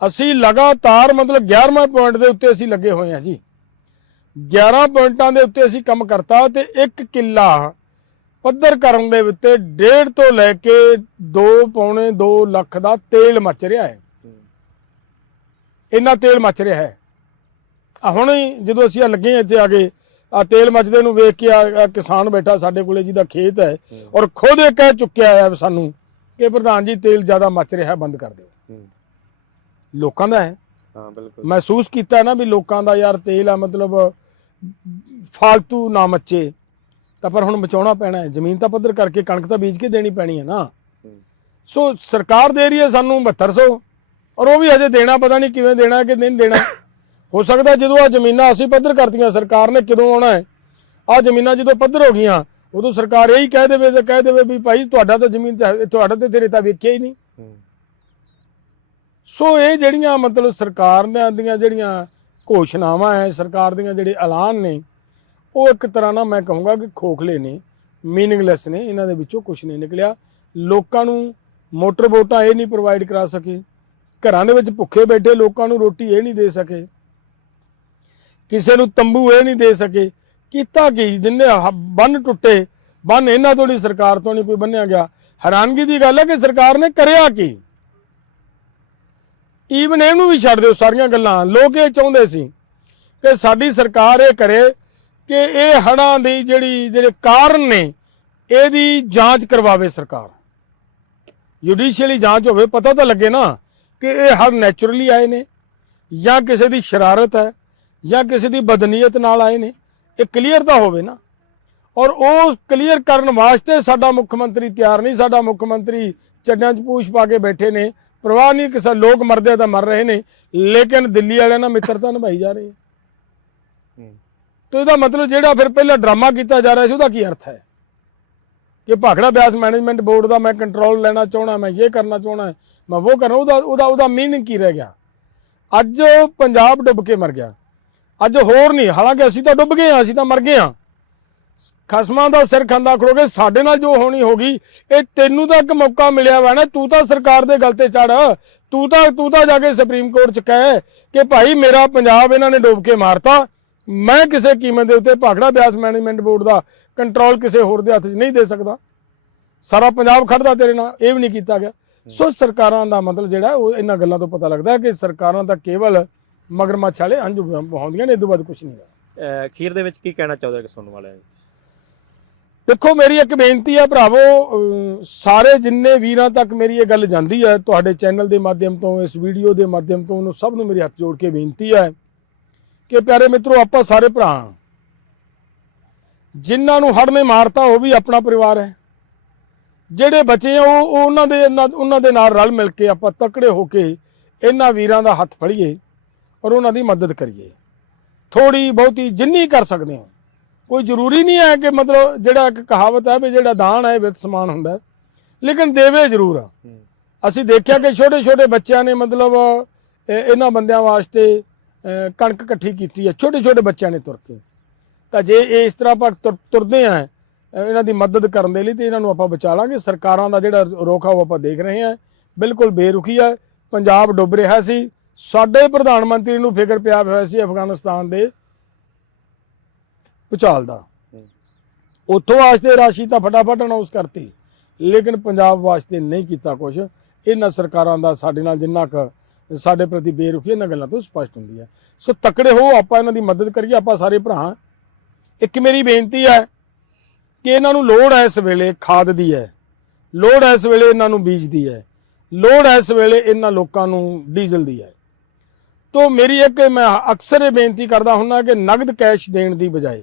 ਅਸੀਂ ਲਗਾਤਾਰ ਮਤਲਬ 11ਵਾਂ ਪੁਆਇੰਟ ਦੇ ਉੱਤੇ ਅਸੀਂ ਲੱਗੇ ਹੋਏ ਹਾਂ ਜੀ। 11 ਪੁਆਇੰਟਾਂ ਦੇ ਉੱਤੇ ਅਸੀਂ ਕੰਮ ਕਰਤਾ ਤੇ ਇੱਕ ਕਿੱਲਾ ਪੱਧਰ ਕਰਨ ਦੇ ਉੱਤੇ ਡੇਢ ਤੋਂ ਲੈ ਕੇ 2 ਪੌਣੇ 2 ਲੱਖ ਦਾ ਤੇਲ ਮੱਚ ਰਿਹਾ ਹੈ। ਇੰਨਾ ਤੇਲ ਮੱਚ ਰਿਹਾ ਹੈ। ਆ ਹੁਣ ਜਦੋਂ ਅਸੀਂ ਆ ਲੱਗੇ ਇੱਥੇ ਆ ਕੇ ਆ ਤੇਲ ਮੱਚਦੇ ਨੂੰ ਵੇਖ ਕੇ ਆ ਕਿਸਾਨ ਬੈਠਾ ਸਾਡੇ ਕੋਲੇ ਜਿਹਦਾ ਖੇਤ ਹੈ ਔਰ ਖੁਦ ਇਹ ਕਹਿ ਚੁੱਕਿਆ ਹੈ ਸਾਨੂੰ ਕਿ ਪ੍ਰਧਾਨ ਜੀ ਤੇਲ ਜ਼ਿਆਦਾ ਮੱਚ ਰਿਹਾ ਬੰਦ ਕਰ ਦਿਓ। ਲੋਕਾਂ ਦਾ ਹੈ। ਹਾਂ ਬਿਲਕੁਲ। ਮਹਿਸੂਸ ਕੀਤਾ ਨਾ ਵੀ ਲੋਕਾਂ ਦਾ ਯਾਰ ਤੇਲ ਆ ਮਤਲਬ ਫਾਲਤੂ ਨਾ ਮੱਚੇ। ਤਾਂ ਪਰ ਹੁਣ ਬਚਾਉਣਾ ਪੈਣਾ ਹੈ। ਜ਼ਮੀਨ ਤਾਂ ਪੱਧਰ ਕਰਕੇ ਕਣਕ ਤਾਂ ਬੀਜ ਕੇ ਦੇਣੀ ਪੈਣੀ ਹੈ ਨਾ। ਸੋ ਸਰਕਾਰ ਦੇ ਰਹੀ ਹੈ ਸਾਨੂੰ 7200 ਔਰ ਉਹ ਵੀ ਹਜੇ ਦੇਣਾ ਪਤਾ ਨਹੀਂ ਕਿਵੇਂ ਦੇਣਾ ਕਿ ਨਹੀਂ ਦੇਣਾ। ਹੋ ਸਕਦਾ ਜਦੋਂ ਆ ਜ਼ਮੀਨਾਂ ਅਸੀਂ ਪੱਧਰ ਕਰਤੀਆਂ ਸਰਕਾਰ ਨੇ ਕਦੋਂ ਆਉਣਾ ਹੈ। ਆ ਜ਼ਮੀਨਾਂ ਜਦੋਂ ਪੱਧਰ ਹੋ ਗਈਆਂ ਉਦੋਂ ਸਰਕਾਰ ਇਹੀ ਕਹਿ ਦੇਵੇ ਤੇ ਕਹਿ ਦੇਵੇ ਵੀ ਭਾਈ ਤੁਹਾਡਾ ਤਾਂ ਜ਼ਮੀਨ ਤੇ ਹੈ- ਤੁਹਾਡਾ ਤੇ ਤੇਰੇ ਤਾਂ ਵੇਖਿਆ ਹੀ ਨਹੀਂ। ਸੋ ਇਹ ਜਿਹੜੀਆਂ ਮਤਲਬ ਸਰਕਾਰ ਦੀਆਂ ਜਿਹੜੀਆਂ ਘੋਸ਼ਣਾਵਾਂ ਹੈ ਸਰਕਾਰ ਦੀਆਂ ਜਿਹੜੇ ਐਲਾਨ ਨੇ, ਉਹ ਇੱਕ ਤਰ੍ਹਾਂ ਨਾਲ ਮੈਂ ਕਹੂੰਗਾ ਕਿ ਖੋਖਲੇ ਨੇ ਮੀਨਿੰਗਲੈਸ ਨੇ, ਇਹਨਾਂ ਦੇ ਵਿੱਚੋਂ ਕੁਝ ਨਹੀਂ ਨਿਕਲਿਆ। ਲੋਕਾਂ ਨੂੰ ਮੋਟਰ ਬੋਟਾਂ ਇਹ ਨਹੀਂ ਪ੍ਰੋਵਾਈਡ ਕਰਾ ਸਕੇ। ਘਰਾਂ ਦੇ ਵਿੱਚ ਭੁੱਖੇ ਬੈਠੇ ਲੋਕਾਂ ਨੂੰ ਰੋਟੀ ਇਹ ਨਹੀਂ ਦੇ ਸਕੇ। ਕਿਸੇ ਨੂੰ ਤੰਬੂ ਇਹ ਨਹੀਂ ਦੇ ਸਕੇ। ਕੀਤਾ ਕੀ? ਜਿੰਨੇ ਹ- ਬੰਨ ਟੁੱਟੇ, ਬੰਨ ਇਹਨਾਂ ਤੋਂ ਨਹੀਂ ਸਰਕਾਰ ਤੋਂ ਨਹੀਂ ਕੋਈ ਬੰਨਿਆ ਗਿਆ। ਹੈਰਾਨਗੀ ਦੀ ਗੱਲ ਹੈ ਕਿ ਸਰਕਾਰ ਨੇ ਕਰਿਆ ਕੀ? ਈਵਨ ਇਹਨੂੰ ਵੀ ਛੱਡ ਦਿਓ ਸਾਰੀਆਂ ਗੱਲਾਂ। ਲੋਕ ਇਹ ਚਾਹੁੰਦੇ ਸੀ ਕਿ ਸਾਡੀ ਸਰਕਾਰ ਇਹ ਕਰੇ ਕਿ ਇਹ ਹੜ੍ਹਾਂ ਦੀ ਜਿਹੜੀ ਜਿਹੜੇ ਕਾਰਨ ਨੇ, ਇਹਦੀ ਜਾਂਚ ਕਰਵਾਵੇ ਸਰਕਾਰ। ਜੁਡੀਸ਼ੀਅਲੀ ਜਾਂਚ ਹੋਵੇ, ਪਤਾ ਤਾਂ ਲੱਗੇ ਨਾ ਕਿ ਇਹ ਹੜ ਨੈਚੁਰਲੀ ਆਏ ਨੇ, ਜਾਂ ਕਿਸੇ ਦੀ ਸ਼ਰਾਰਤ ਹੈ, ਜਾਂ ਕਿਸੇ ਦੀ ਬਦਨੀਅਤ ਨਾਲ ਆਏ ਨੇ। ਇਹ ਕਲੀਅਰ ਤਾਂ ਹੋਵੇ ਨਾ। ਔਰ ਉਹ ਕਲੀਅਰ ਕਰਨ ਵਾਸਤੇ ਸਾਡਾ ਮੁੱਖ ਮੰਤਰੀ ਤਿਆਰ ਨਹੀਂ, ਸਾਡਾ ਮੁੱਖ ਮੰਤਰੀ ਚੱਡਾਂ 'ਚ ਪੂਛ ਪਾ ਕੇ ਬੈਠੇ ਨੇ। ਪ੍ਰਵਾਹ ਨਹੀਂ ਕਿਸੇ ਲੋਕ ਮਰਦੇ ਤਾਂ ਮਰ ਰਹੇ ਨੇ। ਲੇਕਿਨ ਦਿੱਲੀ ਵਾਲਿਆਂ ਨਾਲ ਮਿੱਤਰਤਾ ਨਿਭਾਈ ਜਾ ਰਹੀ ਹੈ। ਤੋ ਇਹਦਾ ਮਤਲਬ ਜਿਹੜਾ ਫਿਰ ਪਹਿਲਾਂ ਡਰਾਮਾ ਕੀਤਾ ਜਾ ਰਿਹਾ ਸੀ ਉਹਦਾ ਕੀ ਅਰਥ ਹੈ? ਕਿ ਭਾਖੜਾ ਬਿਆਸ ਮੈਨੇਜਮੈਂਟ ਬੋਰਡ ਦਾ ਮੈਂ ਕੰਟਰੋਲ ਲੈਣਾ ਚਾਹਣਾ ਮੈਂ ਇਹ ਕਰਨਾ ਚਾਹਣਾ ਮੈਂ ਉਹ ਕਰਨਾ ਉਹਦਾ ਉਹਦਾ ਉਹਦਾ ਮੀਨਿੰਗ ਕੀ ਰਹਿ ਗਿਆ? ਅੱਜ ਪੰਜਾਬ ਡੁੱਬ ਕੇ ਮਰ ਗਿਆ। ਅੱਜ ਹੋਰ ਨਹੀਂ ਹਾਲਾਂਕਿ ਅਸੀਂ ਤਾਂ ਡੁੱਬ ਗਏ ਹਾਂ ਅਸੀਂ ਤਾਂ ਮਰ ਗਏ ਹਾਂ। ਖਸਮਾਂ ਦਾ ਸਿਰ ਖੰਦਾ ਖੜੋਗੇ, ਸਾਡੇ ਨਾਲ ਜੋ ਹੋਣੀ ਹੋ ਗਈ, ਇਹ ਤੈਨੂੰ ਤਾਂ ਇੱਕ ਮੌਕਾ ਮਿਲਿਆ ਵਾ ਨਾ, ਤੂੰ ਤਾਂ ਸਰਕਾਰ ਦੇ ਗਲ ਤੇ ਚੜ ਤੂੰ ਤਾਂ ਤੂੰ ਤਾਂ ਜਾ ਕੇ ਸੁਪਰੀਮ ਕੋਰਟ ਚ ਕਹਿ ਕਿ ਭਾਈ ਮੇਰਾ ਪੰਜਾਬ ਇਹਨਾਂ ਨੇ ਡੋਬ ਕੇ ਮਾਰਤਾ, ਮੈਂ ਕਿਸੇ ਕੀਮਤ ਦੇ ਉੱਤੇ ਭਾਖੜਾ ਬਿਆਸ ਮੈਨੇਜਮੈਂਟ ਬੋਰਡ ਦਾ ਕੰਟਰੋਲ ਕਿਸੇ ਹੋਰ ਦੇ ਹੱਥ 'ਚ ਨਹੀਂ ਦੇ ਸਕਦਾ। ਸਾਰਾ ਪੰਜਾਬ ਖੜਦਾ ਤੇਰੇ ਨਾਲ, ਇਹ ਵੀ ਨਹੀਂ ਕੀਤਾ ਗਿਆ। ਸੋ ਸਰਕਾਰਾਂ ਦਾ ਮਤਲਬ ਜਿਹੜਾ ਉਹ ਇਹਨਾਂ ਗੱਲਾਂ ਤੋਂ ਪਤਾ ਲੱਗਦਾ ਕਿ ਸਰਕਾਰਾਂ ਤਾਂ ਕੇਵਲ ਮਗਰਮੱਛ ਵਾਲੇ ਹੰਝੂ ਬਹਾਉਂਦੀਆਂ ਨੇ, ਇਹ ਤੋਂ ਬਾਅਦ ਕੁਝ ਨਹੀਂ ਹੈ ਖੀਰ ਦੇ ਵਿੱਚ ਕੀ ਕਹਿਣਾ ਚਾਹੁੰਦੇ ਕਿ ਸੁਣਨ ਵਾਲਿਆਂ ਨੂੰ? ਦੇਖੋ, ਮੇਰੀ ਇੱਕ ਬੇਨਤੀ ਹੈ ਭਰਾਵੋ ਸਾਰੇ ਜਿੰਨੇ ਵੀਰਾਂ ਤੱਕ ਮੇਰੀ ਇਹ ਗੱਲ ਜਾਂਦੀ ਹੈ ਤੁਹਾਡੇ ਚੈਨਲ ਦੇ ਮਾਧਿਅਮ ਤੋਂ, ਇਸ ਵੀਡੀਓ ਦੇ ਮਾਧਿਅਮ ਤੋਂ, ਉਹਨੂੰ ਸਭ ਨੂੰ ਮੇਰੇ ਹੱਥ ਜੋੜ ਕੇ ਬੇਨਤੀ ਹੈ ਕਿ ਪਿਆਰੇ ਮਿੱਤਰੋ, ਆਪਾਂ ਸਾਰੇ ਭਰਾ ਹਾਂ। ਜਿਨ੍ਹਾਂ ਨੂੰ ਹੜ ਨੇ ਮਾਰਤਾ, ਉਹ ਵੀ ਆਪਣਾ ਪਰਿਵਾਰ ਹੈ ਜਿਹੜੇ ਬੱਚੇ ਆ, ਉਹ ਉਹਨਾਂ ਦੇ ਨਾਲ- ਉਹਨਾਂ ਦੇ ਨਾਲ ਰਲ ਮਿਲ ਕੇ ਆਪਾਂ ਤਕੜੇ ਹੋ ਕੇ ਇਹਨਾਂ ਵੀਰਾਂ ਦਾ ਹੱਥ ਫੜੀਏ ਔਰ ਉਹਨਾਂ ਦੀ ਮਦਦ ਕਰੀਏ ਥੋੜੀ ਬਹੁਤੀ ਜਿੰਨੀ ਕਰ ਸਕਦੇ ਹਾਂ ਕੋਈ ਜ਼ਰੂਰੀ ਨਹੀਂ ਹੈ ਕਿ ਮਤਲਬ ਜਿਹੜਾ ਇੱਕ ਕਹਾਵਤ ਹੈ ਵੀ ਜਿਹੜਾ ਦਾਨ ਹੈ ਵਿੱਚ ਸਮਾਨ ਹੁੰਦਾ। ਲੇਕਿਨ ਦੇਵੇ ਜ਼ਰੂਰ ਆ। ਅਸੀਂ ਦੇਖਿਆ ਕਿ ਛੋਟੇ ਛੋਟੇ ਬੱਚਿਆਂ ਨੇ ਮਤਲਬ ਇਹ- ਇਹਨਾਂ ਬੰਦਿਆਂ ਵਾਸਤੇ ਕਣਕ ਇਕੱਠੀ ਕੀਤੀ ਹੈ। ਛੋਟੇ ਛੋਟੇ ਬੱਚਿਆਂ ਨੇ ਤੁਰ ਕੇ। ਤਾਂ ਜੇ ਇਹ ਇਸ ਤਰ੍ਹਾਂ ਆਪਾਂ ਤੁਰ- ਤੁਰਦੇ ਆ ਇਹਨਾਂ ਦੀ ਮਦਦ ਕਰਨ ਦੇ ਲਈ ਤੇ ਇਹਨਾਂ ਨੂੰ ਆਪਾਂ ਬਚਾ ਲਾਂਗੇ। ਸਰਕਾਰਾਂ ਦਾ ਜਿਹੜਾ ਰੋਖਾ ਉਹ ਆਪਾਂ ਦੇਖ ਰਹੇ ਹਾਂ ਬਿਲਕੁਲ ਬੇਰੁਖੀ ਹੈ ਪੰਜਾਬ ਡੁੱਬ ਰਿਹਾ ਸੀ। ਸਾਡੇ ਪ੍ਰਧਾਨ ਮੰਤਰੀ ਨੂੰ ਫਿਕਰ ਪਿਆ ਹੋਇਆ ਸੀ ਅਫਗਾਨਿਸਤਾਨ ਦੇ। ਭੁਚਾਲ ਦਾ ਉੱਥੋਂ ਵਾਸਤੇ ਰਾਸ਼ੀ ਤਾਂ ਫਟਾਫਟ ਅਨਾਉਂਸ ਕਰਤੀ ਲੇਕਿਨ ਪੰਜਾਬ ਵਾਸਤੇ ਨਹੀਂ ਕੀਤਾ ਕੁਝ ਇਹਨਾਂ ਸਰਕਾਰਾਂ ਦਾ ਸਾਡੇ ਨਾਲ ਜਿੰਨਾ ਕੁ ਸਾਡੇ ਪ੍ਰਤੀ ਬੇਰੁਖੀ ਇਹਨਾਂ ਗੱਲਾਂ ਤੋਂ ਸਪਸ਼ਟ ਹੁੰਦੀ ਹੈ। ਸੋ ਤਕੜੇ ਹੋ ਆਪਾਂ ਇਹਨਾਂ ਦੀ ਮਦਦ ਕਰੀਏ ਆਪਾਂ ਸਾਰੇ ਭਰਾ। ਇੱਕ ਮੇਰੀ ਬੇਨਤੀ ਹੈ ਕਿ ਇਹਨਾਂ ਨੂੰ ਲੋੜ ਹੈ ਇਸ ਵੇਲੇ ਖਾਦ ਦੀ ਹੈ। ਲੋੜ ਹੈ ਇਸ ਵੇਲੇ ਇਹਨਾਂ ਨੂੰ ਬੀਜ ਦੀ ਹੈ। ਲੋੜ ਹੈ ਇਸ ਵੇਲੇ ਇਹਨਾਂ ਲੋਕਾਂ ਨੂੰ ਡੀਜ਼ਲ ਦੀ ਹੈ। ਤੋ ਮੇਰੀ ਇੱਕ ਮੈਂ ਅਕਸਰ ਇਹ ਬੇਨਤੀ ਕਰਦਾ ਹੁੰਨਾ ਕਿ ਨਗਦ ਕੈਸ਼ ਦੇਣ ਦੀ ਬਜਾਏ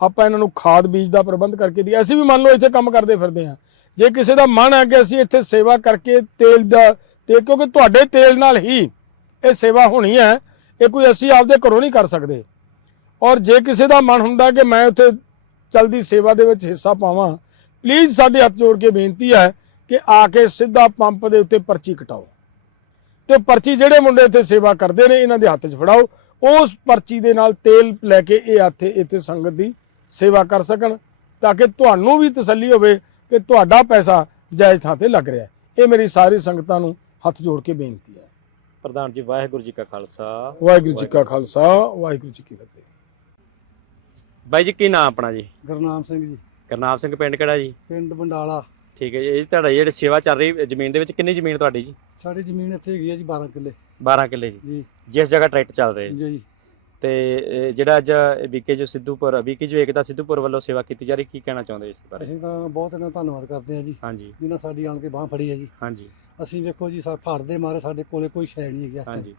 ਆਪਾਂ ਇਹਨਾਂ ਨੂੰ ਖਾਦ ਬੀਜ ਦਾ ਪ੍ਰਬੰਧ ਕਰਕੇ ਦੀ ਅਸੀਂ ਵੀ ਮੰਨ ਲਓ ਇੱਥੇ ਕੰਮ ਕਰਦੇ ਫਿਰਦੇ ਹਾਂ। ਜੇ ਕਿਸੇ ਦਾ ਮਨ ਹੈ ਕਿ ਅਸੀਂ ਇੱਥੇ ਸੇਵਾ ਕਰਕੇ ਤੇਲ ਦਾ ਤੇ ਕਿਉਂਕਿ ਤੁਹਾਡੇ ਤੇਲ ਨਾਲ ਹੀ ਇਹ ਸੇਵਾ ਹੋਣੀ ਹੈ, ਇਹ ਕੋਈ ਅਸੀਂ ਆਪਦੇ ਘਰੋਂ ਨਹੀਂ ਕਰ ਸਕਦੇ। ਔਰ ਜੇ ਕਿਸੇ ਦਾ ਮਨ ਹੁੰਦਾ ਕਿ ਮੈਂ ਉੱਥੇ ਚਲਦੀ ਸੇਵਾ ਦੇ ਵਿੱਚ ਹਿੱਸਾ ਪਾਵਾਂ ਪਲੀਜ਼ ਸਾਡੇ ਹੱਥ ਜੋੜ ਕੇ ਬੇਨਤੀ ਹੈ ਕਿ ਆ ਕੇ ਸਿੱਧਾ ਪੰਪ ਦੇ ਉੱਤੇ ਪਰਚੀ ਕਟਾਓ। ਤੇ ਪਰਚੀ ਜਿਹੜੇ ਮੁੰਡੇ ਇੱਥੇ ਸੇਵਾ ਕਰਦੇ ਨੇ, ਇਹਨਾਂ ਦੇ ਹੱਥ 'ਚ ਫੜਾਓ। ਉਸ ਪਰਚੀ ਦੇ ਨਾਲ ਤੇਲ ਲੈ ਕੇ ਇਹ ਇੱਥੇ ਇੱਥੇ ਸੰਗਤ ਦੀ ਸੇਵਾ ਕਰ ਸਕਣ ਤਾਂ ਕਿ ਤੁਹਾਨੂੰ ਵੀ ਤਸੱਲੀ ਹੋਵੇ ਕਿ ਤੁਹਾਡਾ ਪੈਸਾ ਜਾਇਜ਼ ਥਾਂ ਤੇ ਲੱਗ ਰਿਹਾ ਹੈ। ਇਹ ਮੇਰੀ ਸਾਰੀ ਸੰਗਤਾਂ ਨੂੰ ਹੱਥ ਜੋੜ ਕੇ ਬੇਨਤੀ ਹੈ। ਪ੍ਰਧਾਨ ਜੀ ਵਾਹਿਗੁਰੂ ਜੀ ਕਾ ਖਾਲਸਾ। ਵਾਹਿਗੁਰੂ ਜੀ ਕਾ ਖਾਲਸਾ ਵਾਹਿਗੁਰੂ ਜੀ ਕੀ ਫਤਿਹ। ਬਾਈ ਜੀ ਕੀ ਨਾਮ ਆਪਣਾ ਜੀ? ਗੁਰਨਾਮ ਸਿੰਘ ਜੀ। ਕਰਨਾਮ ਸਿੰਘ ਪਿੰਡ ਕਿਹੜਾ ਜੀ? ਪਿੰਡ ਬੰਡਾਲਾ। ਠੀਕ ਹੈ ਜੀ ਇਹ ਤੁਹਾਡਾ ਜਿਹੜੀ ਸੇਵਾ ਚੱਲ ਰਹੀ ਜ਼ਮੀਨ ਦੇ ਵਿੱਚ ਕਿੰਨੀ ਜ਼ਮੀਨ ਤੁਹਾਡੀ ਜੀ? ਸਾਡੀ ਜ਼ਮੀਨ ਇੱਥੇ ਹੈਗੀ ਹੈ ਜੀ 12 ਕਿੱਲੇ। 12 ਕਿੱਲੇ ਜੀ। ਜੀ। ਜਿਸ ਜਗ੍ਹਾ ਟਰੈਕਟਰ ਚੱਲ ਰਹੇ। ਜੀ। ਜੀ। ਤੇ ਜਿਹੜਾ ਅੱਜ ਬੀਕੇ ਜੋ ਸਿੱਧੂਪੁਰ ਬੀਕੇ ਜੋ ਏਕਤਾ ਸਿੱਧੂਪੁਰ ਵੱਲੋਂ ਸੇਵਾ ਕੀਤੀ ਜਾ ਰਹੀ ਕੀ ਕਹਿਣਾ ਚਾਹੁੰਦੇ ਇਸ ਬਾਰੇ? ਅਸੀਂ ਤਾਂ ਬਹੁਤ ਇਹਨਾਂ ਦਾ ਧੰਨਵਾਦ ਕਰਦੇ ਹਾਂ ਜੀ। ਹਾਂਜੀ। ਜਿਨ੍ਹਾਂ ਸਾਡੀ ਆਣ ਕੇ ਬਾਹ ਫੜੀ ਹੈ ਜੀ। ਹਾਂਜੀ। ਅਸੀਂ ਵੇਖੋ ਜੀ ਸਾ ਫੜ ਦੇ ਮਾਰੇ ਸਾਡੇ ਕੋਲੇ ਕੋਈ ਸ਼ੈ ਨਹੀਂ ਹੈਗੀ। ਹਾਂਜੀ।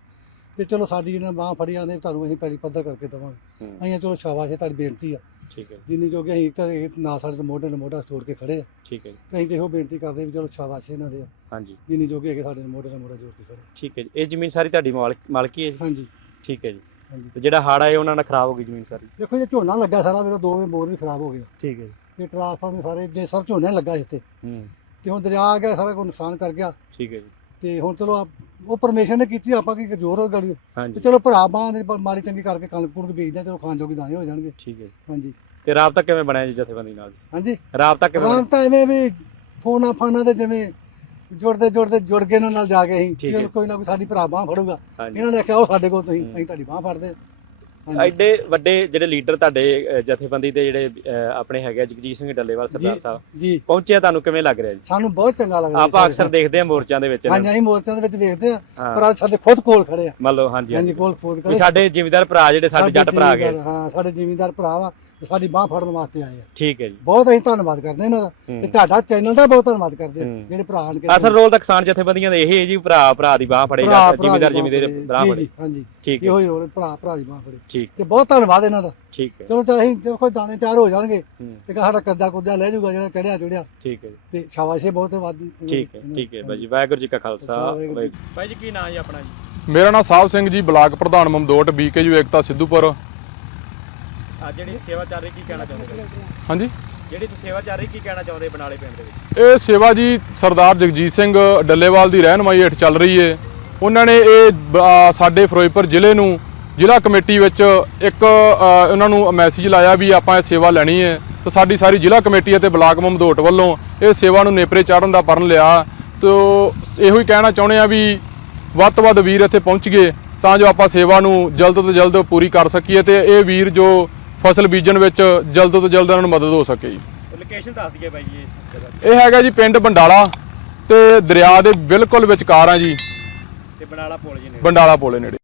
ਤੇ ਚਲੋ ਸਾਡੀ ਇਹਨਾਂ ਬਾਹ ਫੜੀ ਆਂਦੇ ਤੁਹਾਨੂੰ ਅਸੀਂ ਪਹਿਲੀ ਪੱਧਰ ਕਰਕੇ ਦੇਵਾਂਗੇ। ਅਸੀਂ ਚਲੋ ਸ਼ਾਬਾਸ਼ ਹੈ ਤੁਹਾਡੀ ਬੇਨਤੀ ਆ। ਠੀਕ ਹੈ। ਜਿੰਨੀ ਜੋਗੇ ਅਸੀਂ ਤਾਂ ਇਹ ਨਾ ਸਾਡੇ ਤੋਂ ਮੋਢੇ ਨਾਲ ਮੋਢਾ ਜੋੜ ਕੇ ਖੜੇ ਆ। ਠੀਕ ਹੈ ਤੇ ਅਸੀਂ ਤੇ ਇਹੋ ਬੇਨਤੀ ਕਰਦੇ ਵੀ ਚਲੋ ਸ਼ਾਬਾਸ਼ ਇਹਨਾਂ ਦੇ। ਹਾਂਜੀ। ਜਿੰਨੀ ਜੋਗੇ ਹੈਗੇ ਸਾਡੇ ਮੋਢੇ ਨਾਲ ਮੋਢਾ ਜੋੜ ਕੇ ਖੜੇ ਠੀਕ ਹੈ ਇਹ ਜ਼ਮੀਨ ਸਾਰੀ ਤੁਹਾਡੀ ਮਾਲਕ- ਹੈ ਜੀ? ਹਾਂਜੀ। ਠੀਕ ਹੈ ਜੀ। ਤੇ ਜਿਹੜਾ ਹਾੜ ਆਏ ਉਹਨਾਂ ਨਾਲ ਖਰਾਬ ਹੋ ਗਈ ਜ਼ਮੀਨ ਸਾਰੀ? ਦੇਖੋ ਜੇ ਝੋਨਾ ਲੱਗਾ ਸਾਰਾ ਮੇਰਾ ਦੋ ਬੋਰ ਵੀ ਖਰਾਬ ਹੋ ਗਿਆ। ਠੀਕ ਹੈ ਜੀ। ਤੇ ਟਰਾਂਸਫਾਰਮਰ ਸਾਰੇ ਜੇ ਸਰ ਝੋਨਾ ਲੱਗਾ ਇੱਥੇ ਹੂੰ। ਤੇ ਹੁਣ ਦਰਿਆ ਆ ਗਿਆ ਸਾਰਾ ਕੋਈ ਨੁਕਸਾਨ ਕਰ ਗਿਆ। ਠੀਕ ਹੈ ਜੀ। ਤੇ ਹੁਣ ਚਲੋ ਉਹ ਪਰਮੇਸ਼ਰ ਨੇ ਕੀਤੀ ਆਪਾਂ ਕੀ ਜ਼ੋਰ ਹੋ ਗੜੀ ਤੇ ਚਲੋ ਭਰਾ ਬਾਂ ਦੇ ਮਾੜੀ ਚੰਗੀ ਕਰਕੇ ਕਣਕ ਕੁਣਕ ਆ, ਚਲੋ ਖਾਣ ਜੋਗੀ ਦਾਣੇ ਹੋ ਜਾਣਗੇ। ਠੀਕ ਹੈ ਹਾਂਜੀ। ਤੇ ਰਾਬਤਾ ਕਿਵੇਂ ਬਣਿਆ ਜੀ ਜਥੇਬੰਦੀ ਨਾਲ? ਹਾਂਜੀ। ਰਾਬਤਾ ਕਿਵੇਂ ਰਾਮ ਬਣਿਆ? ਤਾਂ ਐਵੇਂ ਵੀ ਫੋਨਾ ਫਾਨਾ ਦੇ ਜਿਵੇਂ ਜੁੜਦੇ ਜੁੜਦੇ ਜੁੜ ਕੇ ਇਹਨਾਂ ਨਾਲ ਜਾ ਕੇ ਅਸੀਂ ਠੀਕ ਹੈ। ਚਲੋ ਕੋਈ ਨਾ ਕੋਈ ਸਾਡੀ ਭਰਾ ਬਾਹ ਫੜੂਗਾ। ਹਾਂਜੀ। ਇਹਨਾਂ ਨੇ ਆਖਿਆ ਉਹ ਸਾਡੇ ਕੋਲ ਤੁਸੀਂ ਹੂੰ। ਅਸੀਂ ਤੁਹਾਡੀ ਬਾਹ ਫੜਦੇ ਹਾਂਜੀ। ਐਡੇ ਵੱਡੇ ਜਿਹੜੇ ਲੀਡਰ ਤੁਹਾਡੇ ਅ, ਜਥੇਬੰਦੀ ਦੇ ਜਿਹੜੇ ਅ, ਆਪਣੇ ਹੈਗੇ ਆ, ਜਗਜੀਤ ਸਿੰਘ ਡੱਲੇਵਾਲ ਸਰਦਾਰ ਜੀ। ਸਾਹਿਬ। ਜੀ। ਪਹੁੰਚਿਆ ਤੁਹਾਨੂੰ ਕਿਵੇਂ ਲੱਗ ਰਿਹਾ ਜੀ? ਸਾਨੂੰ ਬਹੁਤ ਚੰਗਾ ਲੱਗਦਾ ਆਪਾਂ ਜੀ ਅਕਸਰ ਸਾਰੇ। ਦੇਖਦੇ ਹਾਂ ਮੋਰਚਿਆਂ ਦੇ ਵਿੱਚ ਇਹਨਾਂ ਹਾਂਜੀ ਅਸੀਂ ਮੋਰਚਿਆਂ ਦੇ ਵਿੱਚ ਵੇਖਦੇ ਆ ਹਾਂ। ਪਰ ਅੱਜ ਸਾਡੇ ਖੁਦ ਕੋਲ ਖੜੇ ਆ। ਮੰਨ ਲਓ ਹਾਂਜੀ ਹਾਂਜੀ। ਹਾਂਜੀ ਕੋਲ ਖੁਦ ਵੀ ਖੜੇ ਸਾਡੇ ਜ਼ਿਮੀਂਦਾਰ ਭਰਾ ਜਿਹੜੇ ਸਾਡੇ ਜੱਟ ਭਰਾ ਗਏ ਜ਼ਿਮੀਂਦਾਰ, ਹਾਂ ਸਾਡੇ ਜ਼ਿਮੀਂਦਾਰ ਭਰਾ ਵਾ। ਸਾਡੀ ਬਾਹ ਫੜਨ ਵਾਸਤੇ ਆਏ ਆ। ਠੀਕ ਹੈ ਜੀ। ਬਹੁਤ ਅਸੀਂ ਧੰਨਵਾਦ ਕਰਦੇ ਇਹਨਾਂ ਦਾ ਹੂੰ। ਤੇ ਤੁਹਾਡਾ ਚੈਨਲ ਦਾ ਬਹੁਤ ਧੰਨਵਾਦ ਕਰਦੇ ਹਾਂ, ਹੂੰ। ਜਿਹੜੇ ਭਰਾ ਆਣ ਕੇ ਅਸਲ ਰੋਲ ਤਾਂ ਕਿਸਾਨ ਜਥੇਬੰਦੀਆਂ ਦਾ ਇਹ ਹੈ ਜੀ ਭਰਾ ਭਰਾ ਦੀ ਬਾਹ ਫੜੇ ਜਾਂ ਜ਼ਿਮੀਂਦਾਰ ਦੀ ਜ਼ਿਮੀਂਦਾਰ ਭਰਾ ਫੜੇ। ਹਾਂਜੀ। ਠੀਕ ਹੈ ਇਹੋ ਹੀ ਰੋਲ ਭਰਾ ਭਰਾ ਦੀ ਬਾਹ ਫੜੇ। ਠੀਕ। ਤੇ ਬਹੁਤ ਧੰਨਵਾਦ ਇਹਨਾਂ ਦਾ। ਠੀਕ ਹੈ ਚਲੋ ਤਾਂ ਅਸੀਂ ਦੇਖੋ ਦਾਣੇ ਚਾਰ ਹੋ ਜਾਣਗੇ ਹੂੰ, ਤੇ ਸਾਡਾ ਕਰਜ਼ਾ ਕੁਰਜ਼ਾ ਲੈ ਜਾਊਗਾ ਜਿਹੜਾ ਚੜਿਆ ਚੜਿਆ। ਠੀਕ ਹੈ ਜੀ। ਤੇ ਸ਼ਾਬਾਸ਼ੇ ਬਹੁਤ ਇਹਨਾਂ ਠੀਕ ਹੈ ਠੀਕ ਹੈ। ਬਾਈ ਜੀ ਵਾਹਿਗੁਰੂ ਜੀ ਕਾ ਖਾਲਸਾ ਬਾਈ ਜੀ ਕੀ ਨਾਮ ਜੀ ਆਪਣਾ ਜੀ? ਮੇਰਾ ਨਾਮ ਸਾਹਿਬ ਸਿੰਘ ਜੀ ਬਲਾਕ ਪ੍ਰਧਾਨ ਮਮਦੋਟ ਬੀਕੇਯੂ ਏਕਤਾ ਸਿੱਧੂਪੁਰ। ਆ ਜਿਹੜੀ ਸੇਵਾ ਚੱਲ ਰਹੀ ਕੀ ਕਹਿਣਾ ਚਾਹੁੰਦੇ ਹਾਂਜੀ। ਜਿਹੜੀ ਸੇਵਾ ਚੱਲ ਰਹੀ ਕੀ ਕਹਿਣਾ ਚਾਹੁੰਦੇ ਬਨਾਲੇ ਪਿੰਡ ਦੇ ਵਿੱਚ? ਇਹ ਸੇਵਾ ਜੀ ਸਰਦਾਰ ਜਗਜੀਤ ਸਿੰਘ ਡੱਲੇਵਾਲ ਦੀ ਰਹਿਨਮਾਈ ਹੇਠ ਚੱਲ ਰਹੀ ਏ। ਉਹਨਾਂ ਨੇ ਇਹ ਬ- ਆ, ਸਾਡੇ ਫਿਰੋਜ਼ਪੁਰ ਜ਼ਿਲ੍ਹੇ ਨੂੰ ਜ਼ਿਲ੍ਹਾ ਕਮੇਟੀ ਵਿੱਚ ਇੱਕ ਅ, ਉਹਨਾਂ ਨੂੰ ਮੈਸੇਜ ਲਾਇਆ ਵੀ ਆਪਾਂ ਇਹ ਸੇਵਾ ਲੈਣੀ ਹੈ ਤਾਂ ਸਾਡੀ ਸਾਰੀ ਜ਼ਿਲ੍ਹਾ ਕਮੇਟੀ ਅਤੇ ਬਲਾਕ ਮਮਦੋਟ ਵੱਲੋਂ ਇਹ ਸੇਵਾ ਨੂੰ ਨੇਪਰੇ ਚਾੜਨ ਦਾ ਪਰਨ ਲਿਆ। ਤੋ ਇਹੋ ਹੀ ਕਹਿਣਾ ਚਾਹੁੰਦੇ ਆ ਵੀ ਵੱਧ ਤੋਂ ਵੱਧ ਵੀਰ ਇੱਥੇ ਪਹੁੰਚ ਗਏ ਤਾਂ ਜੋ ਆਪਾਂ ਸੇਵਾ ਨੂੰ ਜਲਦ ਤੋਂ ਜਲਦ ਪੂਰੀ ਕਰ ਸਕੀਏ ਤੇ ਇਹ ਵੀਰ ਜੋ ਫਸਲ ਬੀਜਣ ਵਿੱਚ ਜਲਦ ਤੋਂ ਜਲਦ ਉਹਨਾਂ ਨੂੰ ਮਦਦ ਹੋ ਸਕੇ ਜੀ। ਲੋਕੇਸ਼ਨ ਦੱਸ ਦਈਏ ਬਾਈ ਜੀ ਇਸ ਜਗ੍ਹਾ ਦੀ। ਇਹ ਹੈਗਾ ਜੀ ਪਿੰਡ ਬੰਡਾਲਾ ਤੇ ਦਰਿਆ ਦੇ ਬਿਲਕੁਲ ਵਿਚਕਾਰ ਆ ਜੀ। ਤੇ ਬਨਾਲਾ ਪੁਲ ਜੀ ਨੇ ਬੰਡਾਲਾ ਪੋਲੇ ਨੇੜੇ।